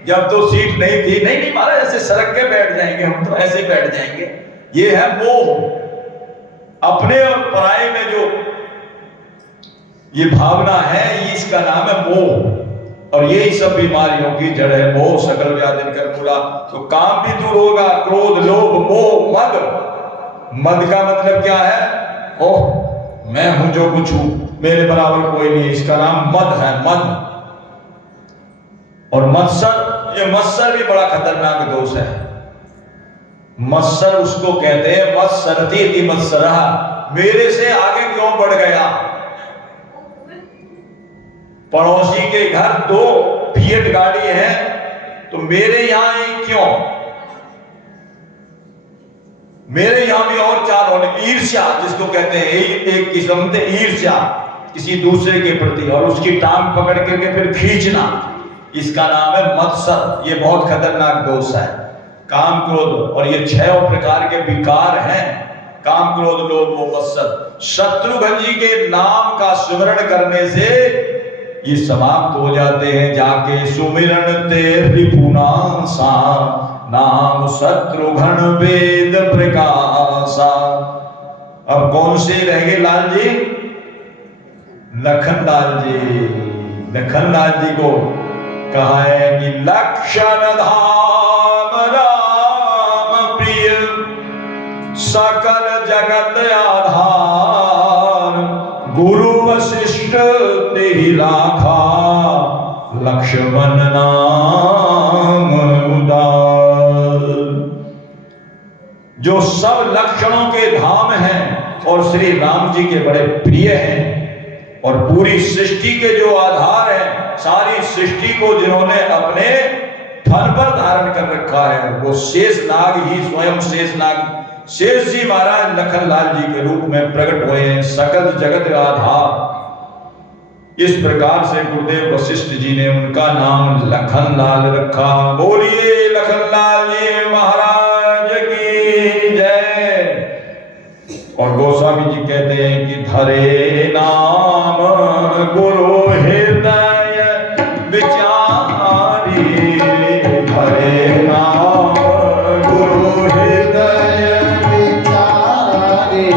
जब तो सीट नहीं थी, नहीं महाराज ऐसे सड़क के बैठ जाएंगे, हम तो ऐसे बैठ जाएंगे। ये है मोह। अपने और पराये में जो ये भावना है, इसका नाम है मोह। और यही सब बीमारियों की जड़ है, मोह सकल व्याधि कर मूला। तो काम भी दूर होगा, क्रोध, लोभ, मोह, मद का मतलब क्या है? ओह मैं हूं जो कुछ हूं, मेरे बराबर कोई नहीं, इसका नाम मद है, मद। और मत्सर, ये मत्सर भी बड़ा खतरनाक दोष है। मत्सर उसको कहते हैं मत्सरती थी मत्सरा, मेरे से आगे क्यों बढ़ गया। पड़ोसी के घर 2 फिएट गाड़ी है, तो मेरे यहां एक क्यों, मेरे यहां भी और 4 होने। ईर्ष्या जिसको कहते हैं, एक किस्म से ईर्ष्या किसी दूसरे के प्रति, और उसकी टांग पकड़ करके फिर खींचना, इसका नाम है मत्सर। ये बहुत खतरनाक दोष है। काम क्रोध, और ये 6 प्रकार के विकार हैं, काम क्रोध लोभ मोह मत्सर। शत्रुघ्न जी के नाम का स्मरण करने से ये समाप्त हो जाते हैं। जाके सुमिरन ते रिपुनासा, नाम शत्रुघ्न वेद प्रकाशा। अब कौन से रह गए लाल जी? लखनलाल जी को कहा है कि लक्षण धाम राम प्रिय, सकल जगत आधार, गुरु वशिष्ठ तेहि लाखा, लक्ष्मण नाम उदार। जो सब लक्षणों के धाम हैं और श्री राम जी के बड़े प्रिय हैं, और पूरी सृष्टि के जो आधार हैं, सारी सृष्टि को जिन्होंने अपने थन पर धारण कर रखा है, वो शेषनाग ही स्वयं शेष जी महाराज लखनलाल जी के रूप में प्रकट हुए हैं, सकल जगत आधार। इस प्रकार से गुरुदेव वशिष्ठ जी ने उनका नाम लखनलाल रखा। बोलिए लखनलाल जी महाराज की जय। और गोस्वामी जी कहते हैं कि धरे नाम गुरु हृदय विचारी, धरे नाम गुरु हृदय विचारी,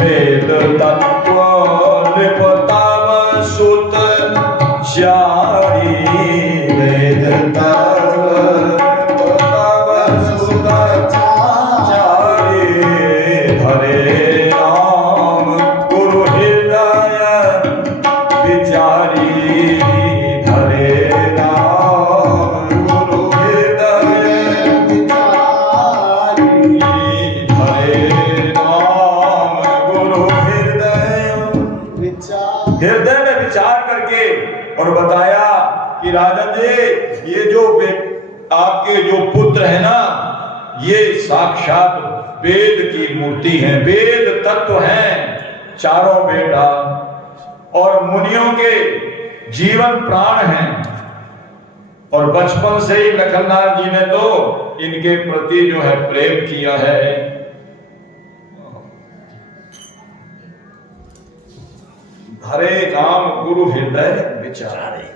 वेद तत्व निपतव सुत चारी, वेद तत्व निपतव सुत चारी, हरे राम गुरु हृदय विचारी, हरे राम गुरु हृदय विचारी, हरे राम गुरु हृदय में विचार करके, और बताया कि राजन जी ये जो आपके जो पुत्र है ना, ये साक्षात वेद की मूर्ति है, वेद तत्व हैं चारों बेटा, और मुनियों के जीवन प्राण हैं। और बचपन से ही लखनलाल जी ने तो इनके प्रति जो है प्रेम किया है। हरे राम गुरु हृदय विचारे।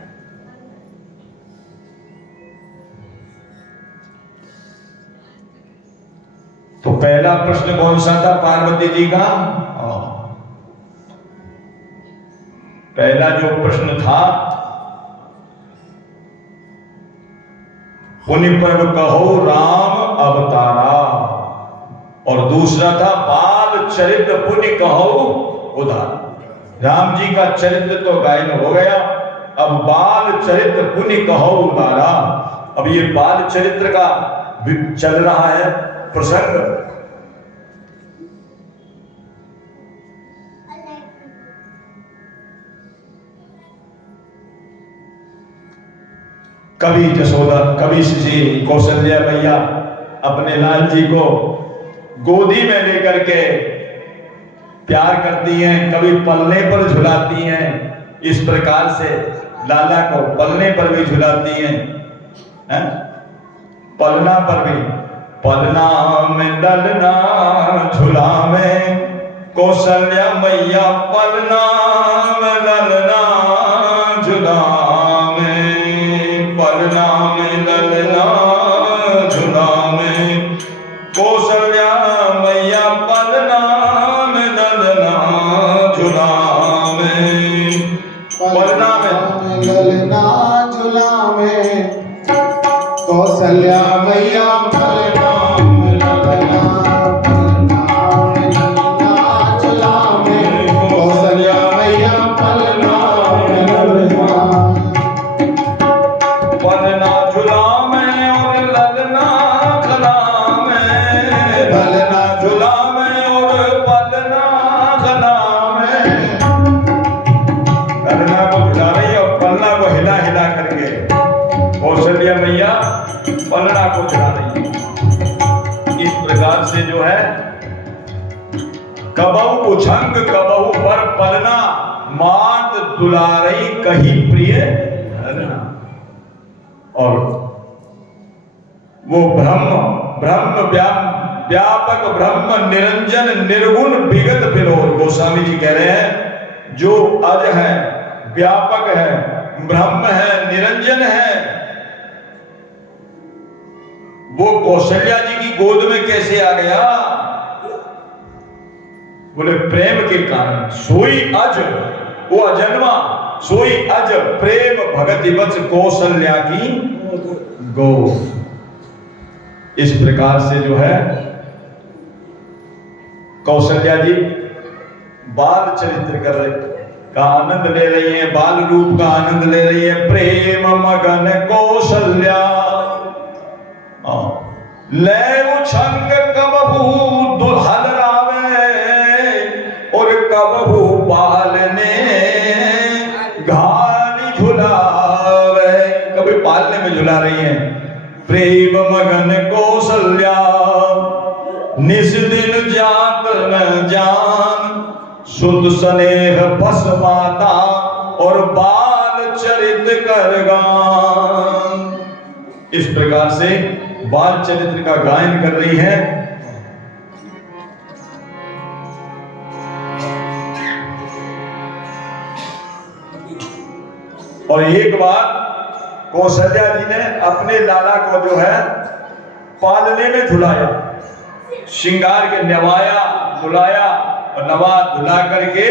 तो पहला प्रश्न कौन सा था पार्वती जी का? पहला जो प्रश्न था, पुनि पर्व कहो राम अवतारा, और दूसरा था बाल चरित्र पुनि कहो उधार। राम जी का चरित्र तो गायन हो गया, अब बाल चरित्र पुण्य कहो उदारा। अब ये बाल चरित्र का चल रहा है प्रसंग। कभी जसोदा, कभी श्री कौशल्या मैया अपने लाल जी को गोदी में लेकर के प्यार करती हैं, कभी पलने पर झुलाती हैं। इस प्रकार से लाला को पलने पर भी झुलाती हैं, पलना पर भी। पलना में ललना झुला में कौशल्या मैया, पलना में ललना झुला में, पलना में ललना झुला में कौशल्या मैया, पलना में ललना झुला में, पलना में ललना झुला में कौशल्या मैया, पलना में ललना, पलना में ललना झुला में कौशल्या मैया, पलना में ललना। पलना झुला में और ललना खला में, ललना झुला में और पलना खला में। ललना को झुला रही है और पलना को हिला हिला करके कौशल्या मैया पलना को झुला रही है। इस प्रकार से जो है कबहू उछंग कबहू पर पलना, मात दुलारई कही प्रिय ललना। और वो ब्रह्म व्यापक ब्रह्म निरंजन निर्गुण विगत विरोध, गोस्वामी जी कह रहे हैं जो अज है, व्यापक है, ब्रह्म है, निरंजन है, वो कौशल्या जी की गोद में कैसे आ गया? बोले प्रेम के कारण। सोई अज, वो अजन्मा, सोई अज प्रेम भगति वत्स कौशल्या की गो। इस प्रकार से जो है कौशल्या जी बाल चरित्र कर रहे का आनंद ले रही है, बाल रूप का आनंद ले रही है। प्रेम मगन कौशल्या ले उछंग कबहू दुल्हन रावे, और कबहू पालने घानी झुलावे, कभी पालने में झुला रही है। प्रेम मगन कौशल्या निस दिन जात न जान, सुत स्नेह बस माता और बाल चरित कर गान। इस प्रकार से बाल चरित्र का गायन कर रही है। और एक बार कौशल्या जी ने अपने लाला को जो है पालने में झुलाया, श्रृंगार के नवाया झुलाया और नवा झुला करके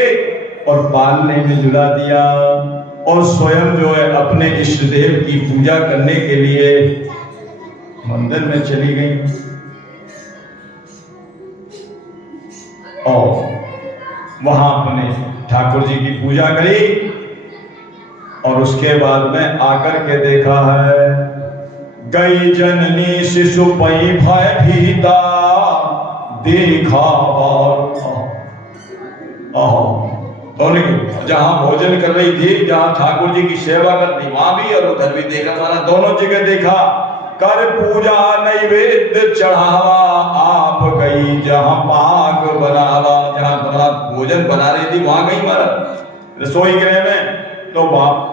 और पालने में झुला दिया। और स्वयं जो है अपने इष्ट देव की पूजा करने के लिए मंदिर में चली गई और वहां अपने ठाकुर जी की पूजा करी। और उसके बाद में आकर के देखा है, गई जननी शिशु पई भय भीता, देखा और जहां भोजन कर रही थी, जहां ठाकुर जी की सेवा करती, वहां भी और उधर भी देखा, माना दोनों जगह देखा। कर पूजा नैवेद्य चढ़ावा, आप गई जहां पाक बनावा, जहां तुम्हारा भोजन बना रही थी वहां गई महाराज रसोई गृह में। तो बाप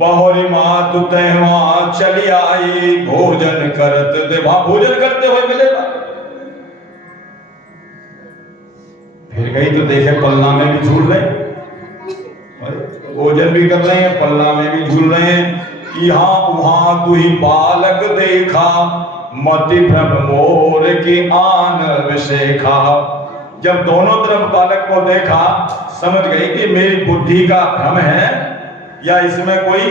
बहुरी मात वहां चली आई, भोजन करते थे, वहां भोजन करते हुए मिलेगा। फिर गई तो देखे पलना में भी झूल रहे, भोजन भी कर रहे हैं, पलना में भी झूल रहे हैं। यहाँ वहां तू ही बालक देखा, मति भ्रम मोर की आन विशेखा। जब दोनों तरफ बालक को देखा, समझ गई कि मेरी बुद्धि का भ्रम है या इसमें कोई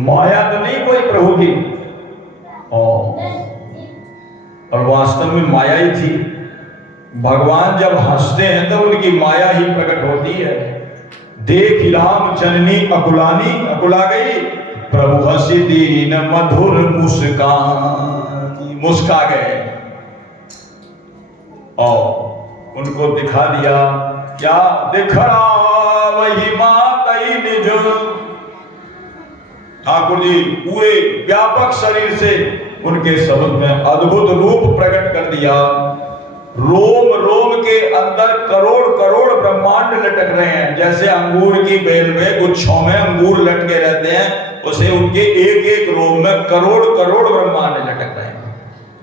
माया तो नहीं, कोई प्रभु की। और वास्तव में माया ही थी, भगवान जब हंसते हैं तो उनकी माया ही प्रकट होती है। देख राम जननी अकुलानी, अकुला गई, प्रभु हंसी दीन मधुर मुस्कान, मुस्का गए और उनको दिखा दिया। क्या दिख रहा वही मातई निज। ठाकुर जी पूरे व्यापक शरीर से उनके शब्द में अद्भुत रूप प्रकट कर दिया। रोम रोम के अंदर करोड़ करोड़ ब्रह्मांड लटक रहे हैं। जैसे अंगूर की बेल में गुच्छों में अंगूर लटके रहते हैं, उसे उनके एक एक रोम में करोड़ करोड़ ब्रह्मांड लटक रहे हैं।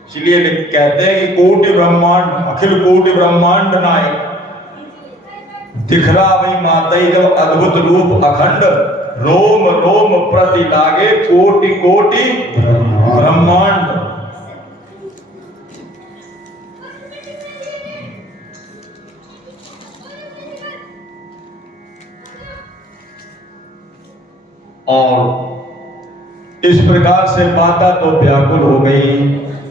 इसलिए कहते हैं कि कोटि ब्रह्मांड, अखिल कोटि ब्रह्मांड नायक दिख रहा वही मातई जब अद्भुत रूप अखंड, रोम रोम प्रति लागे कोटि कोटि ब्रह्मांड। और इस प्रकार से माता तो व्याकुल हो गई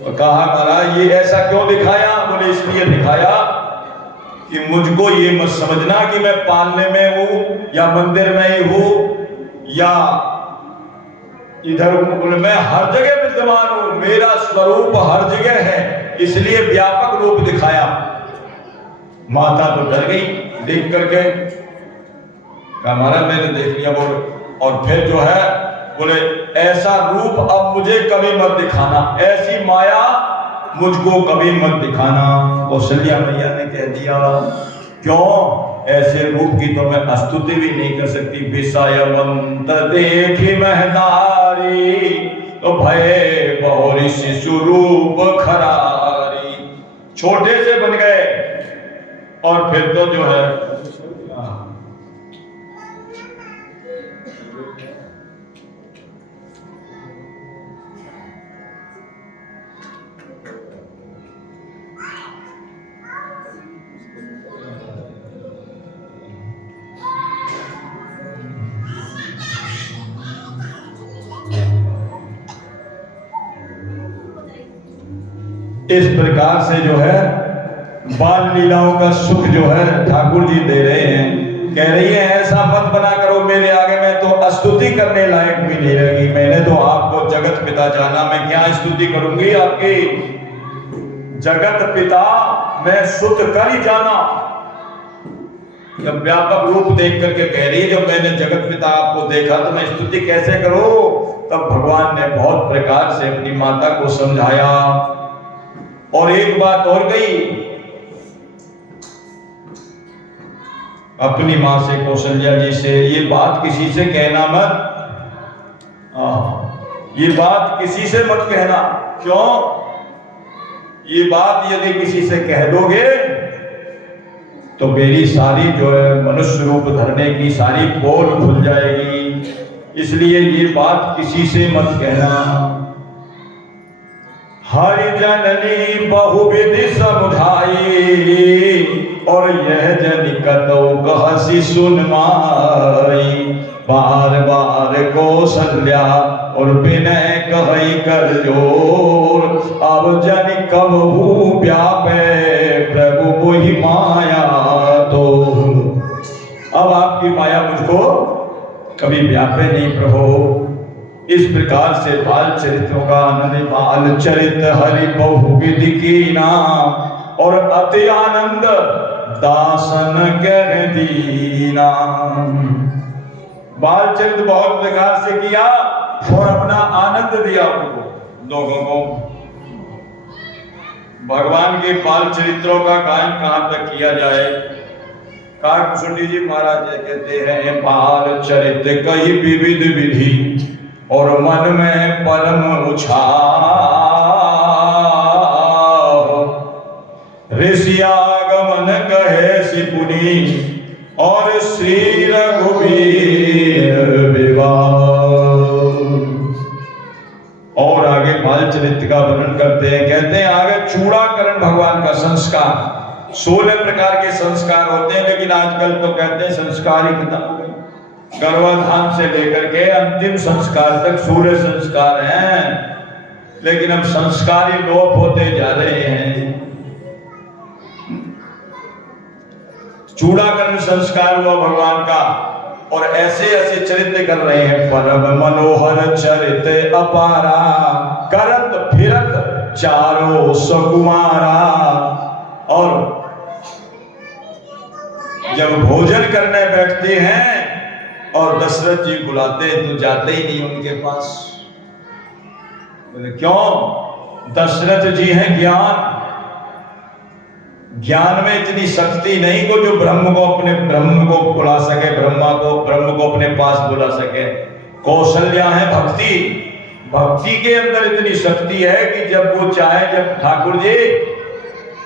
और कहा महाराज ये ऐसा क्यों दिखाया? बोले इसलिए दिखाया कि मुझको ये मत समझना कि मैं पालने में हूं या मंदिर में ही हूं या इधर हूं। बोले मैं हर जगह विद्यमान हूं, मेरा स्वरूप हर जगह है, इसलिए व्यापक रूप दिखाया। माता तो डर गई देख करके, कहा महाराज मैंने देख लिया। बोले और फिर जो है बोले ऐसा रूप अब मुझे कभी मत दिखाना, ऐसी माया मुझको कभी मत दिखाना। कौशल्या मैया ने कह दिया क्यों? ऐसे रूप की तो मैं स्तुति भी नहीं कर सकती। विषयवंत देखी महतारी तो भय बहुरी शिशु रूप खरारी। छोटे से बन गए और फिर तो जो है इस प्रकार से जो है बाल लीलाओं का सुख जो है ठाकुर जी दे रहे हैं। कह रही है ऐसा मत बना करो मेरे आगे, मैं तो स्तुति करने लायक भी नहीं रहेगी। मैंने तो आपको जगत पिता जाना, मैं क्या स्तुति करूंगी आपकी? जगत पिता मैं सुत कर ही जाना। जब व्यापक रूप देख करके कह रही है जब मैंने जगत पिता आपको देखा तो मैं स्तुति कैसे करूं? तब भगवान ने बहुत प्रकार से अपनी माता को समझाया। और एक बात और गई, अपनी मां से कौशल्या जी से, ये बात किसी से कहना मत, ये बात किसी से मत कहना। क्यों? ये बात यदि किसी से कह दोगे तो मेरी सारी जो है मनुष्य रूप धरने की सारी पोल खुल जाएगी, इसलिए ये बात किसी से मत कहना। हरि जननी बहुविधि समुझाई और यह जन कतो कहसी सुन माई। बार बार कौशल्या और विनय कहि कर जोर, अब जन कबहू व्यापे प्रभु मोहि माया तो। अब आपकी माया मुझको कभी व्यापे नहीं प्रभु। इस प्रकार से बाल चरित्रों का आनंद, बाल चरित हरि बहुविधि कीना और अति आनंद दासन कह दीना। बाल चरित बहुत प्रकार से किया और अपना आनंद दिया उनको लोगों को। भगवान के बाल चरित्रों का गायन कहां तक किया जाए? काकभूषुंडी जी महाराज कहते हैं बाल चरित कई विविध विधि और मन में परम उछाल। ऋषियागमन कहे सिपुनी और श्री रघुवीर विवाह। और आगे बाल चरित्र का वर्णन करते हैं, कहते हैं आगे चूड़ाकरण भगवान का संस्कार। 16 प्रकार के संस्कार होते हैं, लेकिन आजकल तो कहते हैं संस्कार ही खत्म हो गए। गर्भाधान से लेकर के अंतिम संस्कार तक 16 संस्कार हैं, लेकिन अब संस्कार ही लोप होते जा रहे हैं। चूड़ाकरण संस्कार हुआ भगवान का, और ऐसे ऐसे चरित्र कर रहे हैं। परम मनोहर चरित अपारा, करत फिरत चारों सुकुमारा। और जब भोजन करने बैठते हैं और दशरथ जी बुलाते हैं तो जाते ही नहीं उनके पास। बोले क्यों? दशरथ जी हैं ज्ञान, ज्ञान में इतनी शक्ति नहीं को जो ब्रह्म को बुला सके, ब्रह्म को अपने पास बुला सके। कौशल्या है भक्ति, भक्ति के अंदर इतनी शक्ति है कि जब वो चाहे, जब ठाकुर जी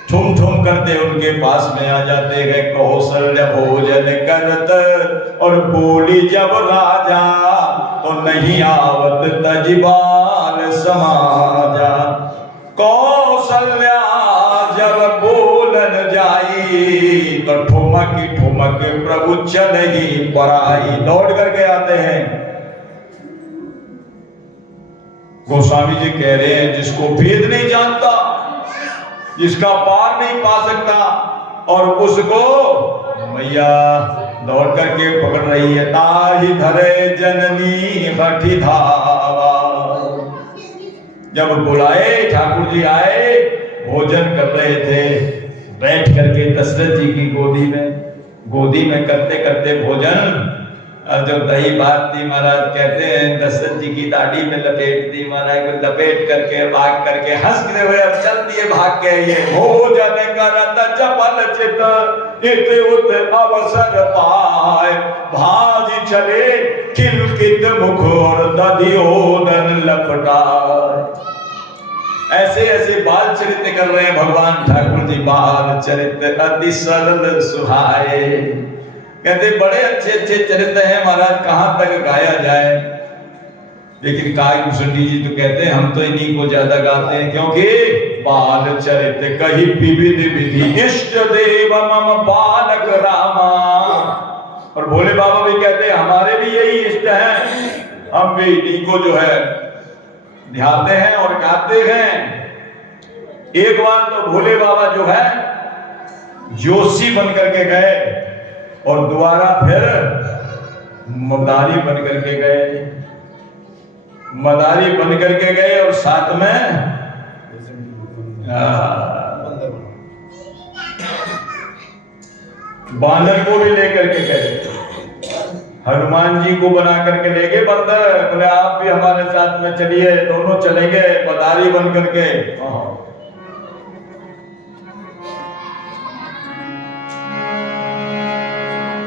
ठुम ठुम करते उनके पास में आ जाते हैं। कौशल्य भोजन करत और बोली जब राजा, तो नहीं आवत तजबाल समाजा। कौशल्या जब बोलन जाई, तो ठुमक ठुमक प्रभु चल ही पराई। दौड़ करके आते हैं। गोस्वामी जी कह रहे हैं जिसको भेद नहीं जानता, जिसका पार नहीं पा सकता, और उसको मैया दौड़ करके पकड़ रही है। ताहि धरे जननी हठी धावा। जब बुलाए ठाकुर जी आए, भोजन कर रहे थे बैठ करके दशरथ जी की गोदी में करते करते भोजन। और जब दही बात थी महाराज, कहते हैं दशरथ जी की दाढ़ी में लपेट दी महाराज, को लपेट करके भाग करके हंसते हुए अब चल दिए भाग के। ये भोजन करत चपल चित इत उत अवसर पाए, भाजी चले किलकित मुख और दधियोदन लपटाए। ऐसे ऐसे बाल चरित्र कर रहे हैं भगवान ठाकुर जी। बाल चरित्र अति सरल सुहाए। कहते बड़े अच्छे अच्छे चरित्र हैं महाराज, कहां तक गाया जाए। लेकिन कायभूषण जी तो कहते हैं हम तो इन्हीं को ज्यादा गाते हैं, क्योंकि बाल चरित्र कही विविध विधि, इष्ट देव मम बालक रामा। और भोले बाबा भी कहते हैं हमारे भी यही इष्ट हैं, हम भी इन्हीं को जो है ध्याते हैं और गाते हैं। एक बार तो भोले बाबा जो है जोशी बन करके गए, और दोबारा फिर मदारी बन करके गए। मदारी बन करके गए और साथ में बांदर को भी लेकर के गए। हनुमान जी को बना करके ले गए बंदर। बोले आप भी हमारे साथ में चलिए, दोनों चलेंगे मदारी बन करके।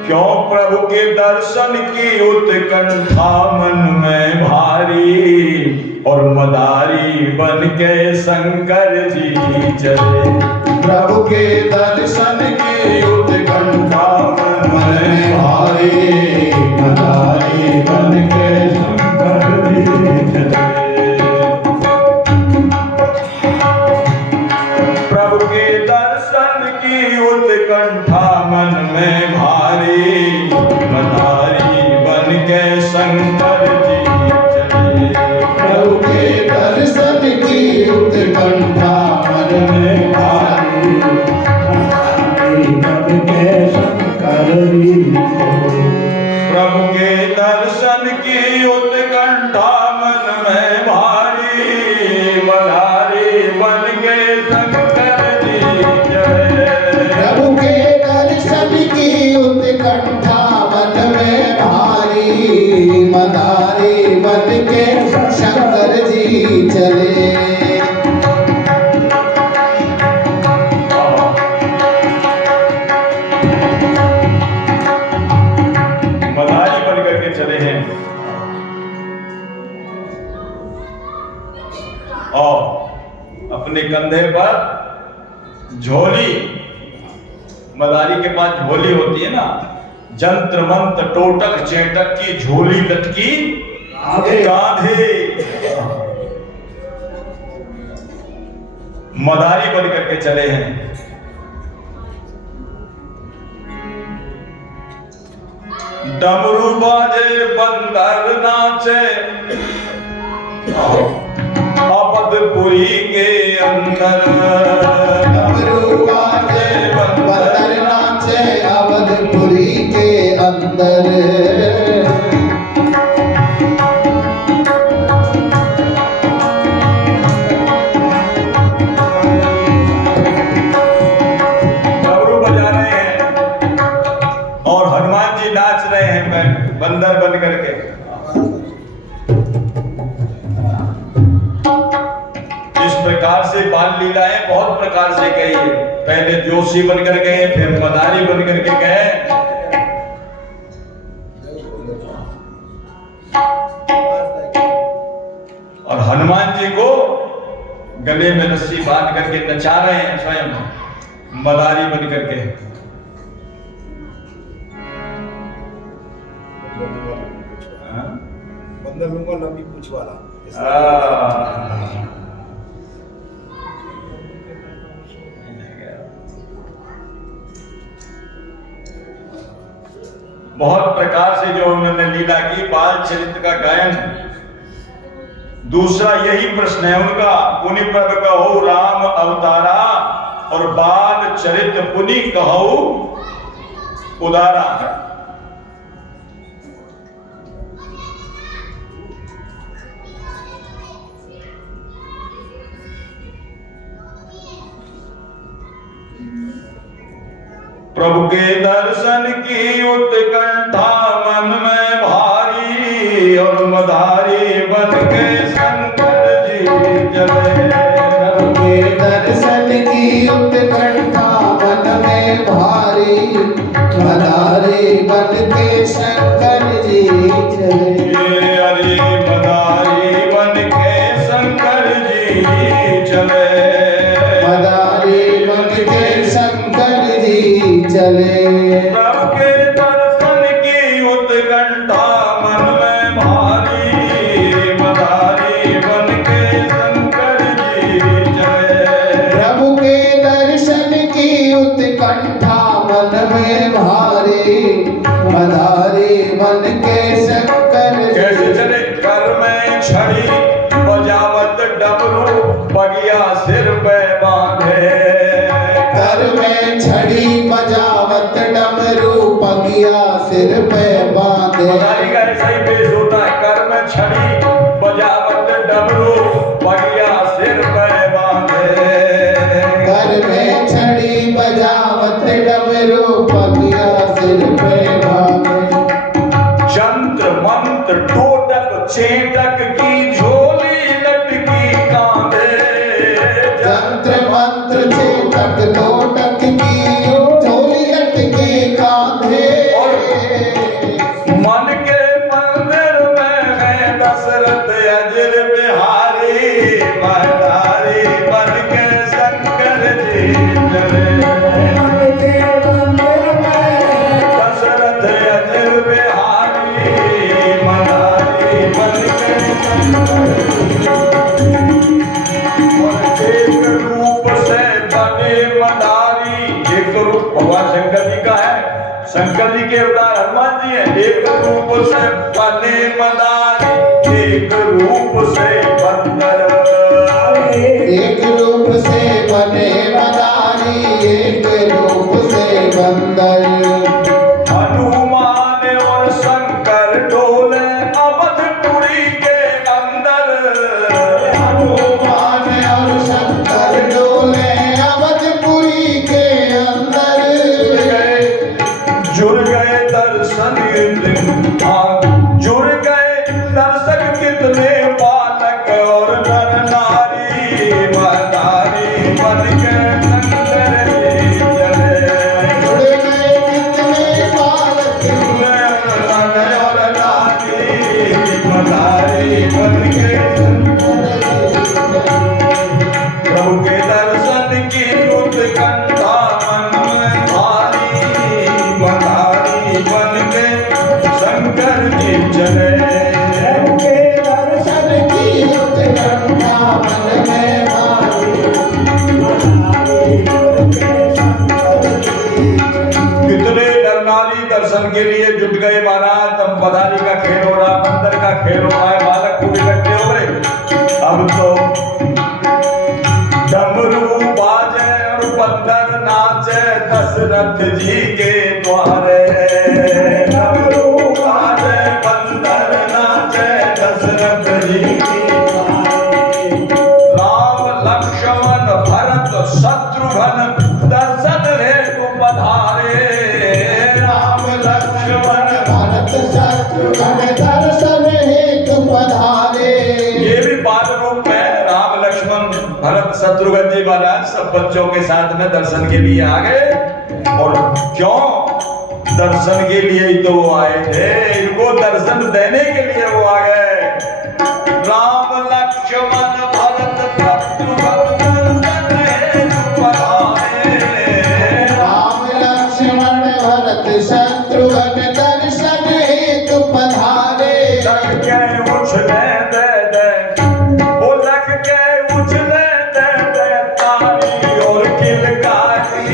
क्यों? प्रभु के दर्शन की उत्कंठा मन में भारी, और मदारी बन के शंकर जी चले। प्रभु के दर्शन की उत्कंठा मन में भारी, मदारी बन के शंकर जी चले। प्रभु के दर्शन की उत्कंठा मन में भारी, मदारी बन के शंकर जी चले। प्रभु के दर्शन की उत्कंठा मन में भारी, मदारी बन के शंकर जी चले। प्रभु के दर्शन की उत्कंठा मन में भारी, मदारी बन के शंकर जी चले। प्रभु के दर्शन की उत्कंठा मन में भारी, मदारी बन के शंकर जी चले। मदारी बन करके चले हैं। और अपने कंधे पर झोली, मदारी के पास झोली होती है ना, जंत्र मंत्र टोटक चेटक की झोली लटकी कांधे। मदारी बन करके चले हैं। डमरू बाजे बंदर नाचे, अवधपुरी के अंदर। डमरू बाजे बंदर नाचे, ये पहले जोशी बनकर गए, फिर मदारी बनकर के गए। और हनुमान जी को गले में रस्सी बांध करके नचा रहे हैं स्वयं मदारी बन करके। बंदर लूंगा लंबी पूंछ वाला। बहुत प्रकार से जो उन्होंने लीला की, बाल चरित्र का गायन। दूसरा यही प्रश्न है उनका, पुनि प्रभ कहो राम अवतारा, और बाल चरित्र पुनि कहो उदारा। प्रभु के दर्शन की उत्कंठा मन में भारी, और मदारी बन के शंकर जी चले। प्रभु के दर्शन की उत्कंठा मन में भारी, मदारी बन के शंकर जी चले। अरे मदारी बन के शंकर जी चले, मदारी बन के शंकर जी चले। प्रभु के दर्शन की उत्कंठा मन में भारी, मदारी बन के शंकर जी चले। प्रभु के दर्शन की उत्कंठा मन में भारी, मदारी बन के शंकर कैसे चले? कर में छड़ी बजावत डमरू, बगिया सिर पे बांधे। कर में छड़ी बजावत डमरू, पगिया सिर पे बांधे। मदारी का ऐसा ही पेश होता है, कर में छड़ी बजावत डमरू, बगिया सिर पे बांधे। कर में छड़ी बजावत डमरू, पगिया सिर पे बांधे। जंत्र मंत्र टोटक चेटक की झोली लटकी कांधे। जंत्र मंत्र चेटक टोटक की झोली लटकी कांधे। मन के मंदिर में है दशरथ अजर बिहारी, मदारी बन के शंकर जी चले। दशरथ अजर बिहारी, मदारी बन के और एक रूप से बने मदारी। एक रूप भगवान शंकर जी का है, शंकर जी के अवतार हनुमान जी हैं। एक रूप से बने मदारी, एक रूप से बंदर। एक रूप से बने मदारी, एक रूप से बंदर। हनुमान और शंकर डोले अवधपुरी के अंदर। हनुमान और शंकर डोले अवधपुरी के अंदर। जुड़ गए दर्शन जुड़ गए दर्शक कितने बालक और नर नारी, मदारी बन के शंकर जी चले। जुड़ गए कितने बालक नर और नारी, मदारी बन के प्रभु के दर्शन की उत्कंठा मन में भारी, मदारी बन के शंकर जी चले। के दर्शन की उत्कंठा मन में भारी, कितने नर नारी दर्शन के लिए जुट गए महाराज। तब मदारी का खेल हो रहा, बंदर का खेल हो रहा है, बालक खूब इकट्ठे हो गए। अब तो डमरू बाजे और बंदर नाचे दशरथ जी के द्वारे। डमरू बाजे बंदर नाचे दशरथ जी के द्वारे। राम लक्ष्मण भरत शत्रुघ्न दर्शन हेतु पधारे। राम लक्ष्मण भरत शत्रुघ्न दर्शन हेतु पधारे। ये भी बाल रूप में राम लक्ष्मण भरत शत्रुघ्न जी महाराज सब बच्चों बच्चों के साथ में दर्शन के लिए आ गए। और क्यों? दर्शन के लिए ही तो वो आए थे, इनको दर्शन देने के लिए वो आ गए। राम लक्ष्मण भरत शत्रुघ्न राम लक्ष्मण भरत शत्रुघ्न दर्शन हेतु पधारे। लख के उछले दे दे, वो लख के उछले दे दे, तारी और किलकारी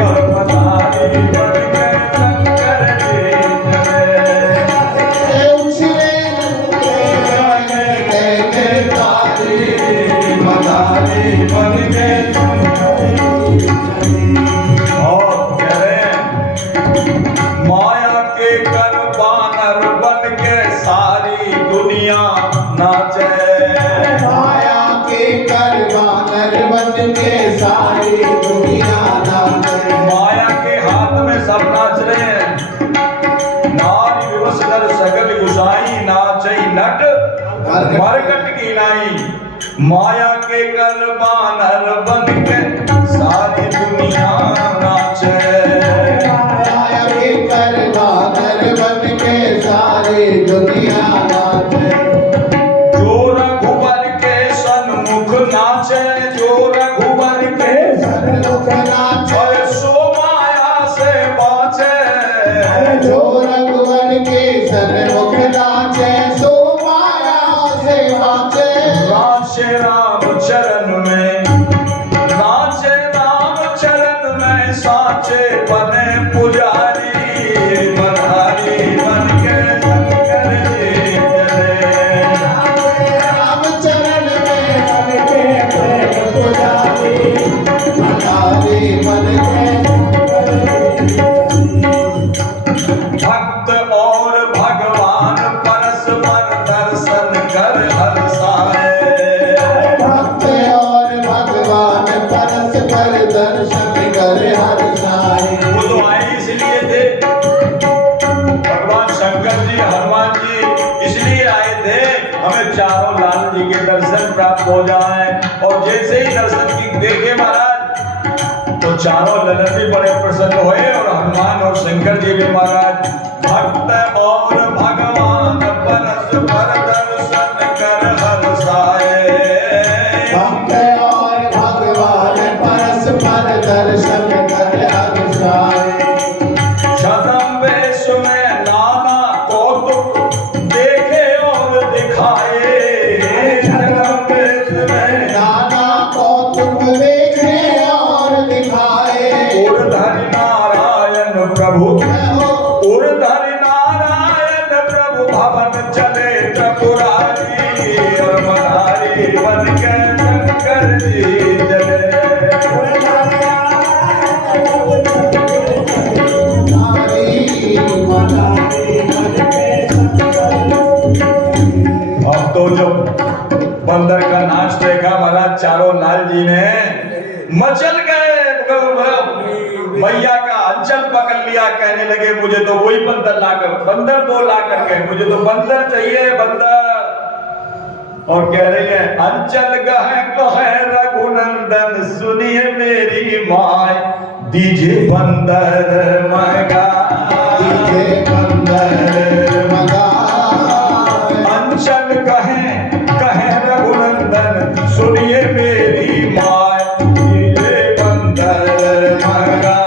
और पधारी बन गए शंकर जी मदारी बन गए। और कह रहे माया के कर बानर बन के सारी दुनिया नाचे। माया के कर बानर बन के सारी दुनिया नाचे। माया के हाथ में सब नाच रहे हैं। नारी विवश नर सकल गुसाई, नाचई नट मरकट की नाई। माया के कर बानर बन के सारी दुनिया नाचे। माया के कर बानर बन के सारी दुनिया नाचे। जो रघुवर के सन्मुख नाचे, जो रघुवर के सन्मुख नाचे। और सो माया से बाचे। जो रघुवर के सन्मुख नाचे, सो माया से बाचे। नाचे राम चरण में, नाचे राम चरण में, साचे बने पुजारी मधारी बन के शंकर जी चले। राम चरण में बन के पुजारी मधारी बन के। भक्त और भगवान परस्पर दर्शन कर हर्षाए। भक्त और भगवान परस्पर दर्शन कर हर्षाए। वो तो आए इसलिए थे, भगवान शंकर जी हनुमान जी इसलिए आए थे हमें चारों लाल जी के दर्शन प्राप्त हो जाए। और जैसे ही दर्शन की देखे महाराज तो चारों ललन भी बड़े प्रसन्न हुए और हनुमान और शंकर जी भी महाराज। भक्त और भगवान परस्पर दर्शन कर हर्षाए। भक्त और भगवान परस्पर दर्शन कर हर्षाए। छद्म वेश में नाना कौतुक देखे और दिखाए। छद्म वेश में नाना कौतुक देखे और दिखाए। उर्धरि नारायण प्रभु, उर्धरि नारायण प्रभु भवन चले त्रिपुरारी और मधारी बन के शंकर जी चले। अब तो जब बंदर का नाच देखा महाराज चारों लाल जी ने मचल गए। मैया का अंचल पकड़ लिया, कहने लगे मुझे तो वही बंदर लाकर, बंदर दो ला करके, मुझे तो बंदर चाहिए बंदर। और कह रही है अंचल कहे रघुनंदन सुनिए मेरी माय, दीजिए बंदर मगा, दीजिए बंदर मगा। अंचल कहे रघुनंदन सुनिए मेरी माय, दीजिए बंदर मगा,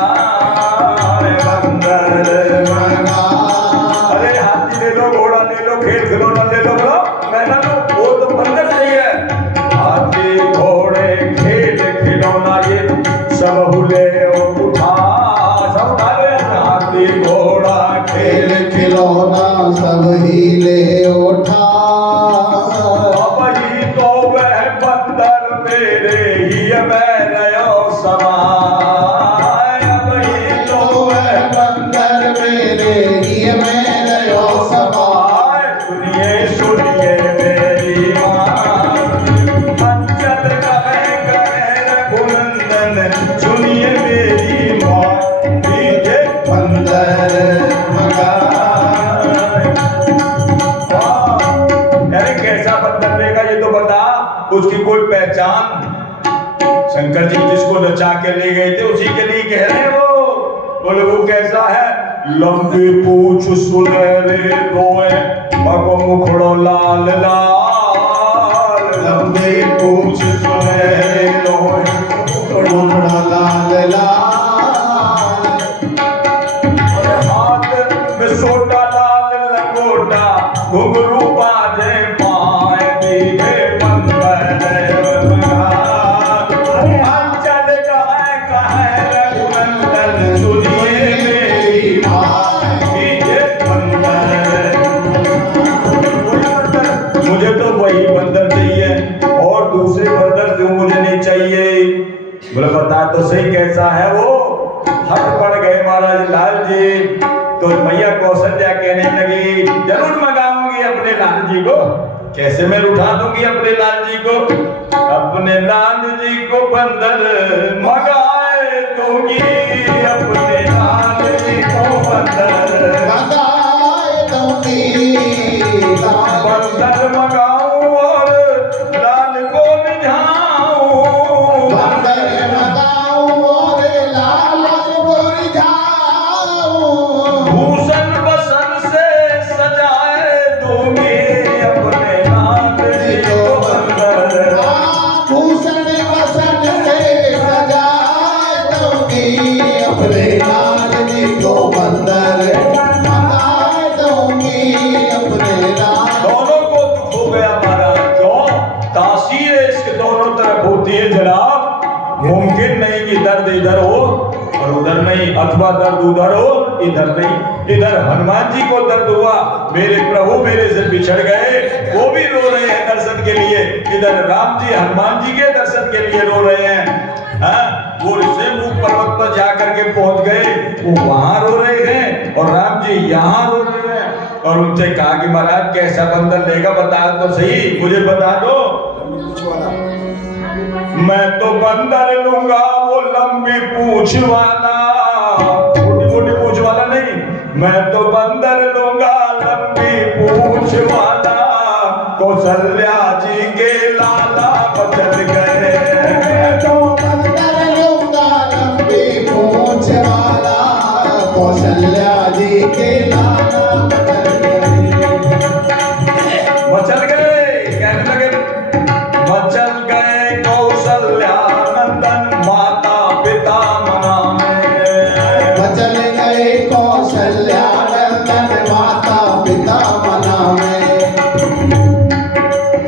बंदर मगा। अरे हाथी ले लो, घोड़ा ले लो, खेल खिलौना ले लो, बोलो मैं ना लो, वो तो बंदर चाहिए। हाथी घोड़े खेल खिलौना ये सब ले उठा, सब उठा लो। हाथी घोड़ा खेल खिलौना सब ही ले उठा। अब ही तो वह बंदर मेरे ही में रहो समाय। अब ही तो वह बंदर मेरे ही में रहो समाय। सुनिए सुनिए मेरी माँ, अंचल कहे रघुनंदन सुनिए मेरी माँ, दीजिए बंदर मगा। शंकर जी जिसको नचा के ले गए थे उसी के लिए कह रहे हैं वो। बोले वो कैसा है? लंबी पूछ सुनहरे रोए मगो मुखड़ो लाल लाल। लंबी पूछ सुनहरे रोए मुखड़ो लाल लाल। हाथ में सोटा लाल लंगोटा घुंघरू बाजे पाए दीघे बंदर। अंचल कहे रघुनंदन सुनिए मेरी बात दीघे बंदर। मुझे तो वही बंदर चाहिए और दूसरे बंदर क्यों मुझे नहीं चाहिए? बोले बता तो सही कैसा है वो? हट पड़ गए महाराज लाल जी। तो मैया कौशल्या कहने लगी जरूर मंगाऊंगी अपने लाल जी को। कैसे मैं उठा दूंगी अपने लाल जी को? अपने लाल जी को बंदर मंगाए दूंगी। अपने लाल जी को बंदर लगाए दूंगी। बंदर मंगाऊं और लाल को रिझाऊं। बंदर लगाऊं और लाल को रिझाऊं। भूषण बसन से सजाए दूंगी अपने लाल जी को बंदर। भूषण वसन से सजाए दूंगी अपने लाल जी को बंदर। लगाए दूंगी अपने लाल। दोनों को दुख हो गया महाराज। क्यों? तासीर इसके दोनों तरफ होती है जनाब। मुमकिन नहीं कि दर्द इधर हो और उधर नहीं, अथवा दर्द उधर हो इधर नहीं। इधर हनुमान जी को दर्द हुआ, मेरे प्रभु मेरे से बिछड़ गए, वो भी रो रहे हैं दर्शन के लिए। इधर राम जी हनुमान जी के दर्शन के लिए रो रहे हैं। हाँ, वो ऋषिमुख पर्वत पर जाकर के पहुंच गए, वो वहां रो रहे हैं और राम जी यहाँ रो रहे हैं। और उनसे कहा कि महाराज कैसा बंदर लेगा बता तो सही, मुझे बता दो। मैं तो बंदर लूंगा वो लंबी पूंछ वाला, छोटी मोटी पूंछ वाला नहीं। मैं तो बंदर लूंगा लंबी पूंछ वाला। कौशल्या जी के लाला बचल गए। मैं तो बंदर लूंगा लंबी पूंछ वाला। कौशल्या जी के लाला मचल गए, कहने लगे मचल गए कौशल्या नंदन माता पिता मना में। बचल गए कौशल्या नंदन माता पिता मना में।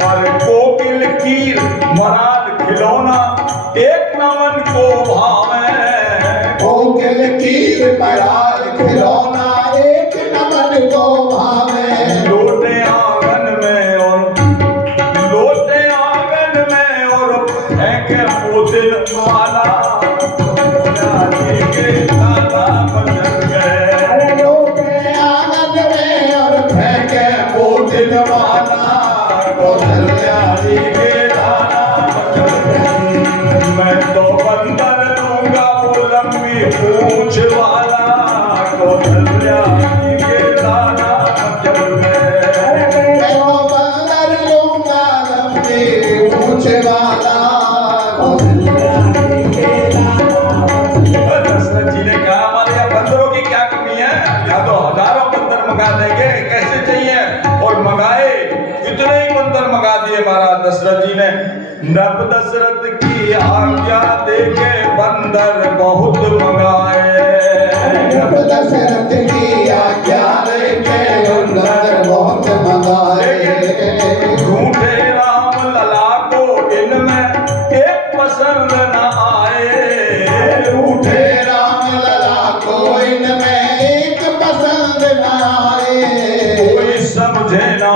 और कोकिल कीर मराद खिलौना एक नमन को भावे। कोकिल कीर मराल खिलौना एक नमन को भावे। लोटे आंगन में और लोटे आंगन में और फेंके पोतिल माला। रानी के लाला बचल गए। लोटे आंगन में और फेंके पोतिल माला। कौशल्या जी के लाला बचल गए। मैं तो बंदर लूंगा वो लंबी पूंछ वाला। कौशल्या जी के लाला बचल गए। मैं तो बंदर लूंगा लंबी पूंछ वाला। कौशल्या जी के लाला दशरथ जी ने कहा हमारे यहाँ बंदरों की क्या कमी है? या तो हजारों बंदर मंगा देंगे, कैसे चाहिए? और मंगाए, कितने ही बंदर मंगा दिए महाराज दशरथ जी ने। नब दशरथ की आज्ञा देके बंदर बहुत मंगाए। जब दशरथ की आज्ञा लेके बंदर बहुत मंगाए। झूठे राम लला को इनमें एक पसंद न आए। झूठे राम लला को इनमें एक पसंद न आए। कोई समझे ना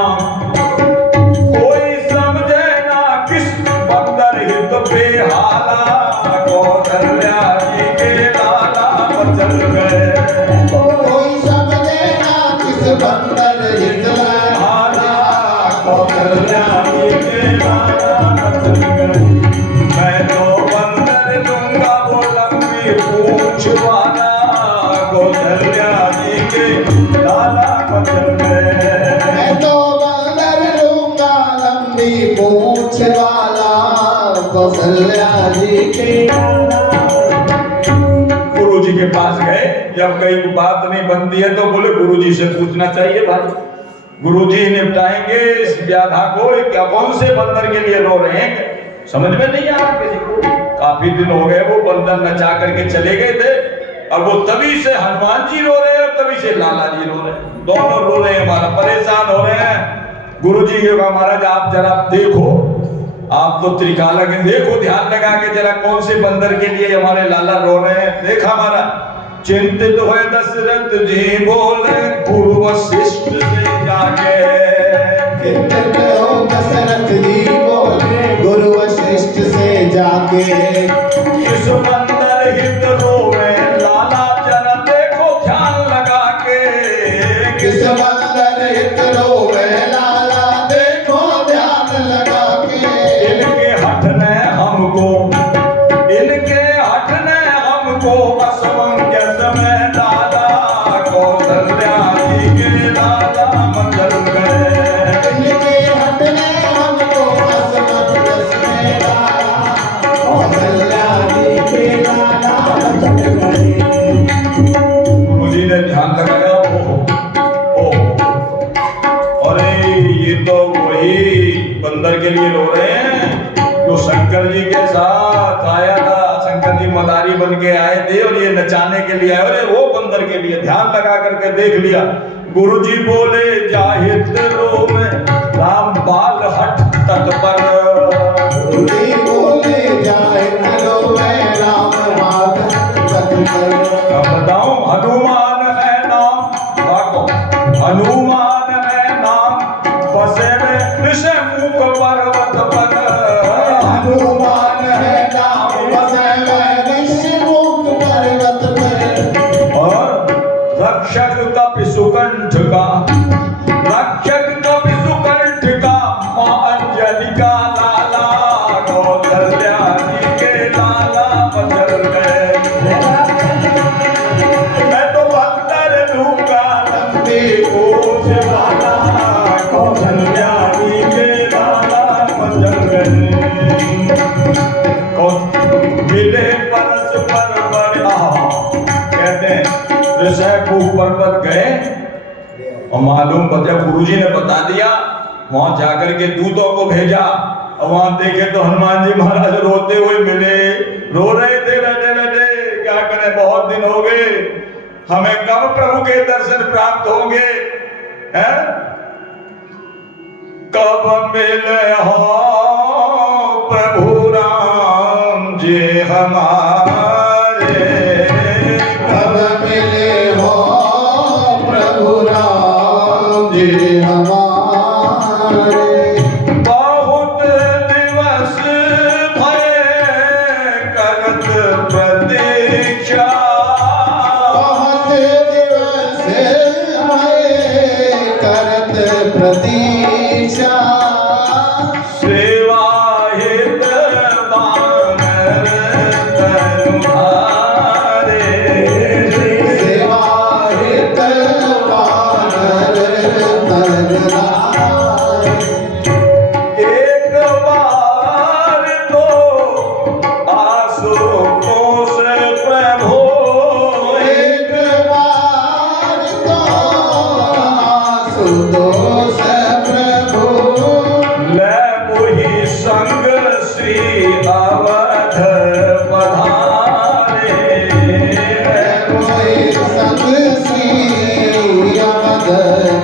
किस बंदर हित बेहाला। कौशल्या जी के लाला बचल गए। कोई समझे ना किस बंदर हित बेहाला। कौशल्या जी के लाला बचल गए। मैं तो बंदर लूंगा वो लंबी पूंछ वाला। कौशल्या जी के लाला बचल गए। मैं तो बंदर लूंगा लंबी पूंछ वाला। कौशल्या जी के गुरु जी के पास गए, जब कहीं बात नहीं बनती है तो बोले गुरु जी से पूछना चाहिए भाई, गुरु जी निपटाएंगे इस व्याधा को। क्या कौन से बंदर के लिए रो रहे हैं, समझ में नहीं आ रहा किसी को। काफी दिन हो गए वो बंदर नचा करके चले गए थे, और वो तभी से हनुमान जी रो रहे हैं और तभी से लाला जी रो रहे हैं, दोनों रो रहे हैं, हमारा परेशान हो रहे हैं। गुरु जी ने कहा महाराज आप जरा देखो, आप तो त्रिकाला के देखो, ध्यान लगा के जरा कौन से बंदर के लिए हमारे लाला रो रहे हैं। देखा महाराज, चिंतित हुए दशरथ जी बोले गुरु वशिष्ठ से जाके, चिंतित हो दशरथ जी बोले गुरु वशिष्ठ से जाके, इस बंदर हित रोवे लाला जरा देखो ध्यान लगा के, किस बंदर हित रोवे लाला देखो ध्यान लगा के, इनके हठ ने हमको, इनके हठ ने हमको असमंजस में डाला, कौशल्या जी के लाला मंगल करे, इनके हट ने हमको असमंजस में डाला, कौशल्या जी के लाला मंगल करे। गुरुजी ने ध्यान लगाया, ओ अरे ये तो वही बंदर के लिए रो रहे हैं जो शंकर जी के साथ आया था, शंकर जी मदारी बन के आए थे और ये नचाने के लिए आए, अरे वो बंदर के लिए। ध्यान लगा करके देख लिया, गुरुजी बोले जाहिद रो में राम बाल हट तत्पर, गुरुजी बोले जाए नरो में राम बाल तत्पर। अब बताऊं हनुमान है नाम, देखो हनुमान है नाम, बसे में ऋषि मुख पर्वत पर, हनुमान है नाम बसे में ऋषिमुख पर्वत पर, और रक्षक कपि सुकंठ का, रक्षक कपि सुकंठ का, मां अंजलि का लाला, कौशल्या जी के लाला बदल गए। मैं तो बंदर लूंगा लंबी पूंछ वाला, कौशल्या जी के लाला बदल गए। मिले परस्पर पर, कहते हैं ऋषिमुख पर्वत गए और मालूम बता, गुरुजी ने बता दिया, वहां जाकर के दूतों को भेजा और वहां देखे तो हनुमान जी महाराज रोते हुए मिले, रो रहे थे बैठे बैठे, क्या करें बहुत दिन हो गए, हमें कब प्रभु के दर्शन प्राप्त होंगे, हैं? कब मिले हो प्रभु राम जी हमारे, कब मिले हो प्रभु राम जी हमारे, बहुत दिवस भये करत प्रतीक्षा, बहुत दिवस आए करत प्रतीक्षा, सेवा हित बानर तनुहारे, सेवा हित बानर तनहारे। एक बार तो आशुतोष प्रभु, एक बार तो आशुतोष प्रभु, ले मुहि संग श्री अवध पधारे, कोई संग श्री अवध